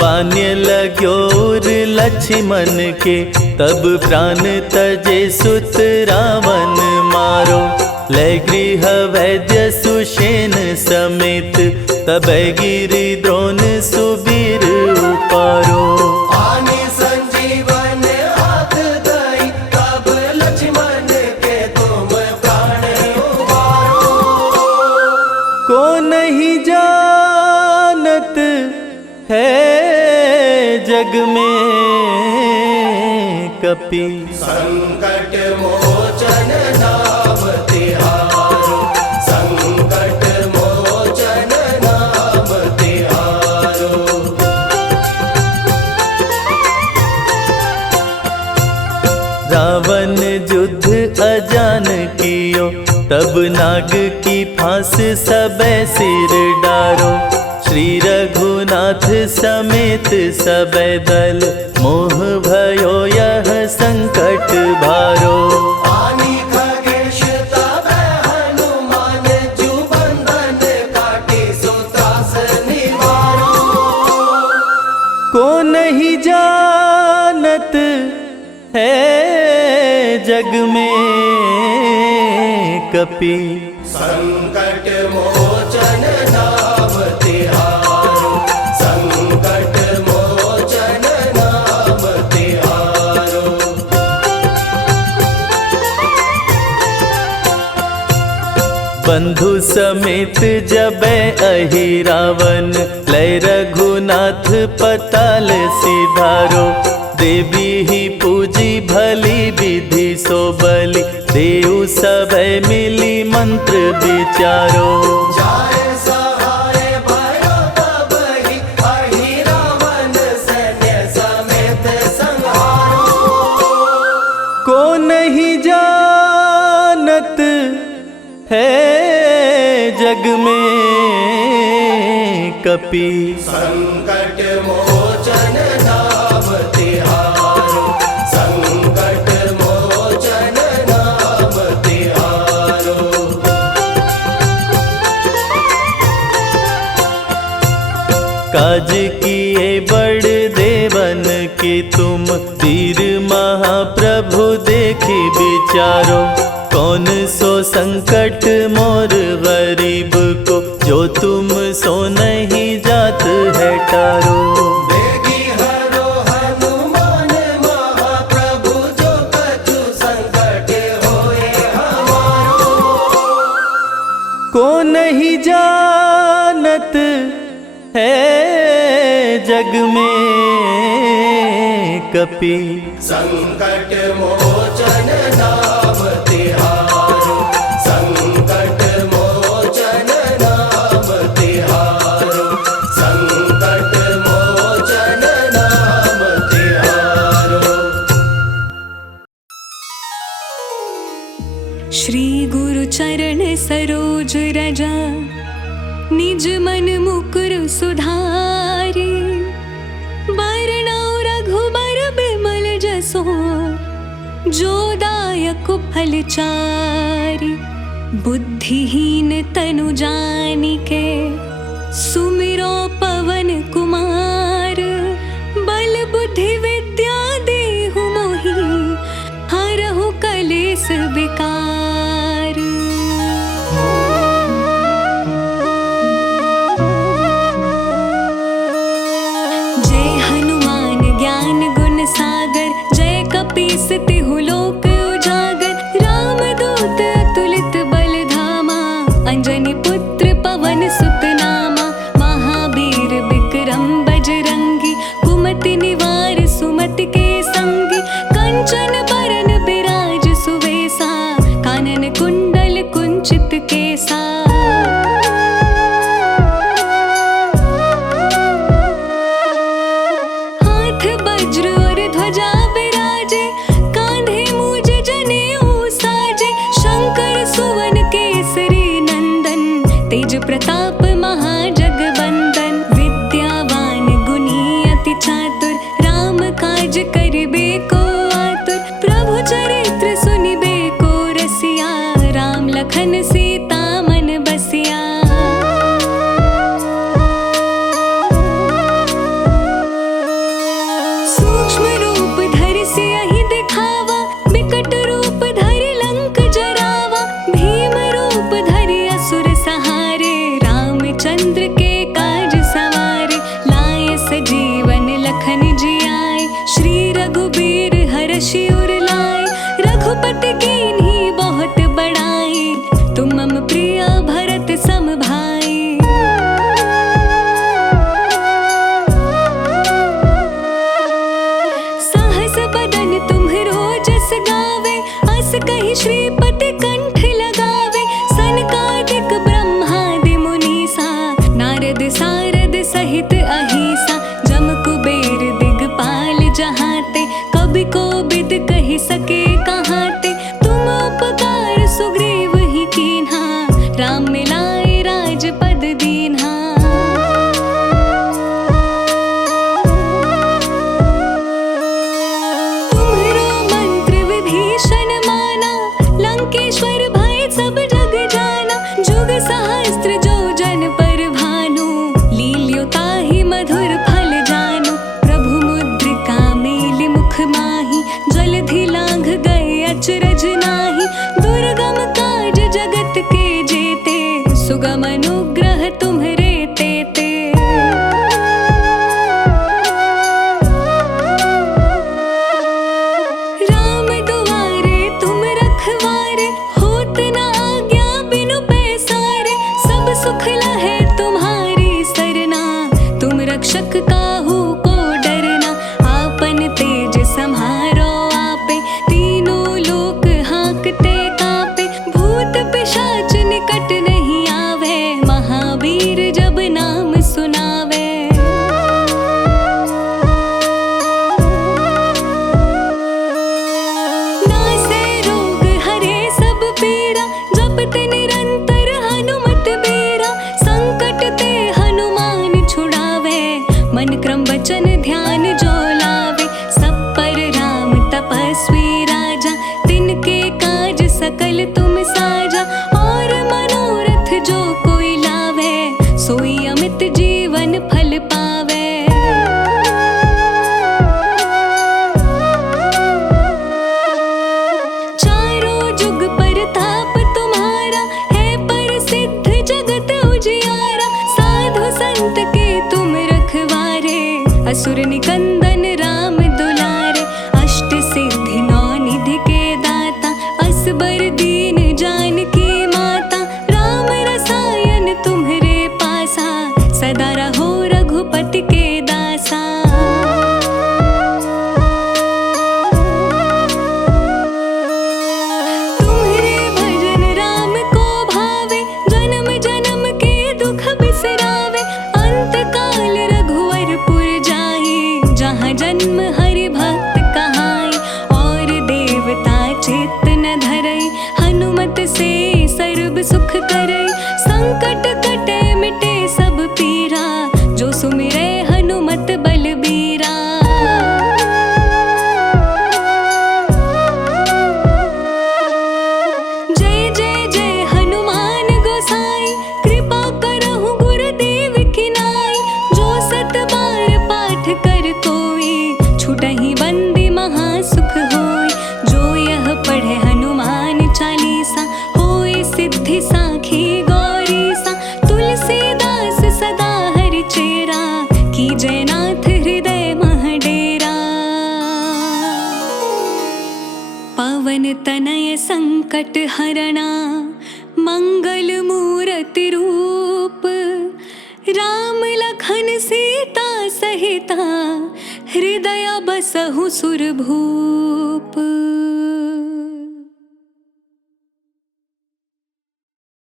बान्य लग्योर लक्ष्मण के, तब प्राण तजे सुत रावण मारो। लय गृह वैद्य सुषेण समेत, तब गिरि द्रोण सुबीर उपारो। आनि संजीवन हाथ दई, तब लक्ष्मण के तुम प्राण उबारो। को नहीं जानत है जग में कपि, संकट मोचन नाम तिहारो। संकट मोचन नाम तिहारो। रावण युद्ध अजान कियो, तब नाग की फांस सबे सिर डारो। श्री रघुनाथ समेत सबे दल, मोह भयो यह संकट भारो। आनि खगेश तब हनुमान, जु बंधन काटी सो त्रास निवारो। को नहीं जानत है जग जग में कपि। संकट मोचन नाम तिहारो, संकट मोचन नाम तिहारो। बंधु समेत जबै अहि रावण, लय रघुनाथ पताल सिधारो। देवी ही पूजी भली विधि सो बलि, देव सभै मिली मंत्र विचारो। जाय सहाय भयो तबहि, अहि रावण सैन्य समेत संहारो। को नहीं जानत है जग में कपि। संकट मोचन नाम तिहारो, संकट मोचन नाम तिहारो। काज किए बड़ देवन के तुम, वीर महाप्रभु देखी विचारो। कौन सो संकट मोर गरीब को, जो तुम सो नहीं जात है टारो। देगी हरो हनुमान महाप्रभु, जो कछु संकट होए हमारो। को नहीं जानत है जग में कपि। संकट मोचन नाम तिहारो, संकट मोचन नाम तिहारो, संकट मोचन नाम तिहारो। श्री गुरु चरण सरोज रजा, निज मन मुकुर सुधारी। बरनौ रघुबर बिमल जसो, जो दायक फल चारि। बुद्धिहीन तनु जानिके, सुमिरो पवन कुमार। बल बुद्धि विद्या देहु मोहि, हरहु कलेस विकार। जय हनुमान ज्ञान गुण सागर, जय कपीस तिहु लोक उजागर। रामदूत अतुलित बल धामा, अंजनी पुत्र पवन सुत नामा। महावीर विक्रम बजरंगी, कुमति निवार सुमति के संगी। कंचन बरन बिराज सुवेसा, कानन कुंडल कुंचित केसा। हाथ वज्र और ध्वजा विराजे, कांधे मूज जनेऊ साजे। शंकर सुवन केसरी नंदन, तेज प्रताप महाजगवंदन। विद्यावान गुणी अति चातुर, राम काज करिबे को आतुर। प्रभु चरित्र सुनिबे को रसिया, राम लखन सीता मन बसिया। सूक्ष्म रूप धरि सियहि दिखावा, बिकट रूप धरि लंक जरावा। भीम रूप धरि असुर सहारे, रामचंद्र के काज सवारे। लाए सजीवन लखन जियाए, श्री रघुबीर हरषि उर लाए। रघुपति कीन्ही बहुत बड़ाई, तुम मम प्रिय भरत सम भाई। सहस बदन तुम्हरो जस गावे, अस कहि श्रीपति कंठ लगावे। सनकादिक ब्रह्मादि मुनीसा, नारद सारद सहित अहिसा। जम कुबेर दिगपाल जहाते, कवि कोविद कहि सके कहाते। तुम उपकार सुग्रीव ही कीन्हा, राम मिलाए राजपद दीन्हा। तुम्हरो मंत्र विभीषण माना, लंकेश्वर दुर्गम काज जगत के जेते, सुगम अनुग्रह तुम्हरे तेते। राम दुआरे तुम रखवारे, होत न आज्ञा बिनु पैसारे। सब सुख लहे तुम्हारी सरना, तुम रक्षक काहू को डरना। आपन तेज सम्हारो आपे, तीनों लोक हाँकते कापे। भूत पिशाच निकट नहीं आवे, महावीर जब नाम सुनावे। नासे रोग हरे सब पीरा, जपत निरंतर हनुमत बीरा। संकट ते हनुमान छुड़ावे, मन क्रम वचन ध्यान जो लावे। सब पर राम तपस्वी राजा, तिनके काज सकल तुम साजा। और मनोरथ जो कोई लावे, सोई अमित जीवन फल पावे। चारों जुग परताप तुम्हारा, है प्रसिद्ध जगत उजियारा। साधु संत के तुम रखवारे, असुर निकंदन राम दुलारे। अष्ट सिद्धि नौ निधि के दाता, असबर दीन जानकी माता। राम रसायन तुम्हरे पासा, सदा रहो रघुपति के दासा। तुम्हरे भजन राम को भावे, जन्म जन्म के दुख बिसरावे। अंत काल रघुवरपुर जाई, जहाँ जन्म हरि भक्त कहाई। और देवता चित्त न धरई, हनुमत से सर्व सुख करई। संकट कटे मिटे सब पीरा, जो सुमिरै हनुमत बलबीरा। जय जय जय हनुमान गोसाई, कृपा करहु गुरुदेव की नाई। जो सत बार पाठ कर कोई, छूटहि बंदी महासुख होई। जो यह पढ़े हनुमान चालीसा, होय सिद्धि साखी गौरीसा। तुलसीदास सदा हरि चेरा, की जयनाथ हृदय मह डेरा। पवन तनय संकट हरणा, मंगल मूरति रूप। राम लखन सीता सहिता, हृदय बसहु सुरभूप।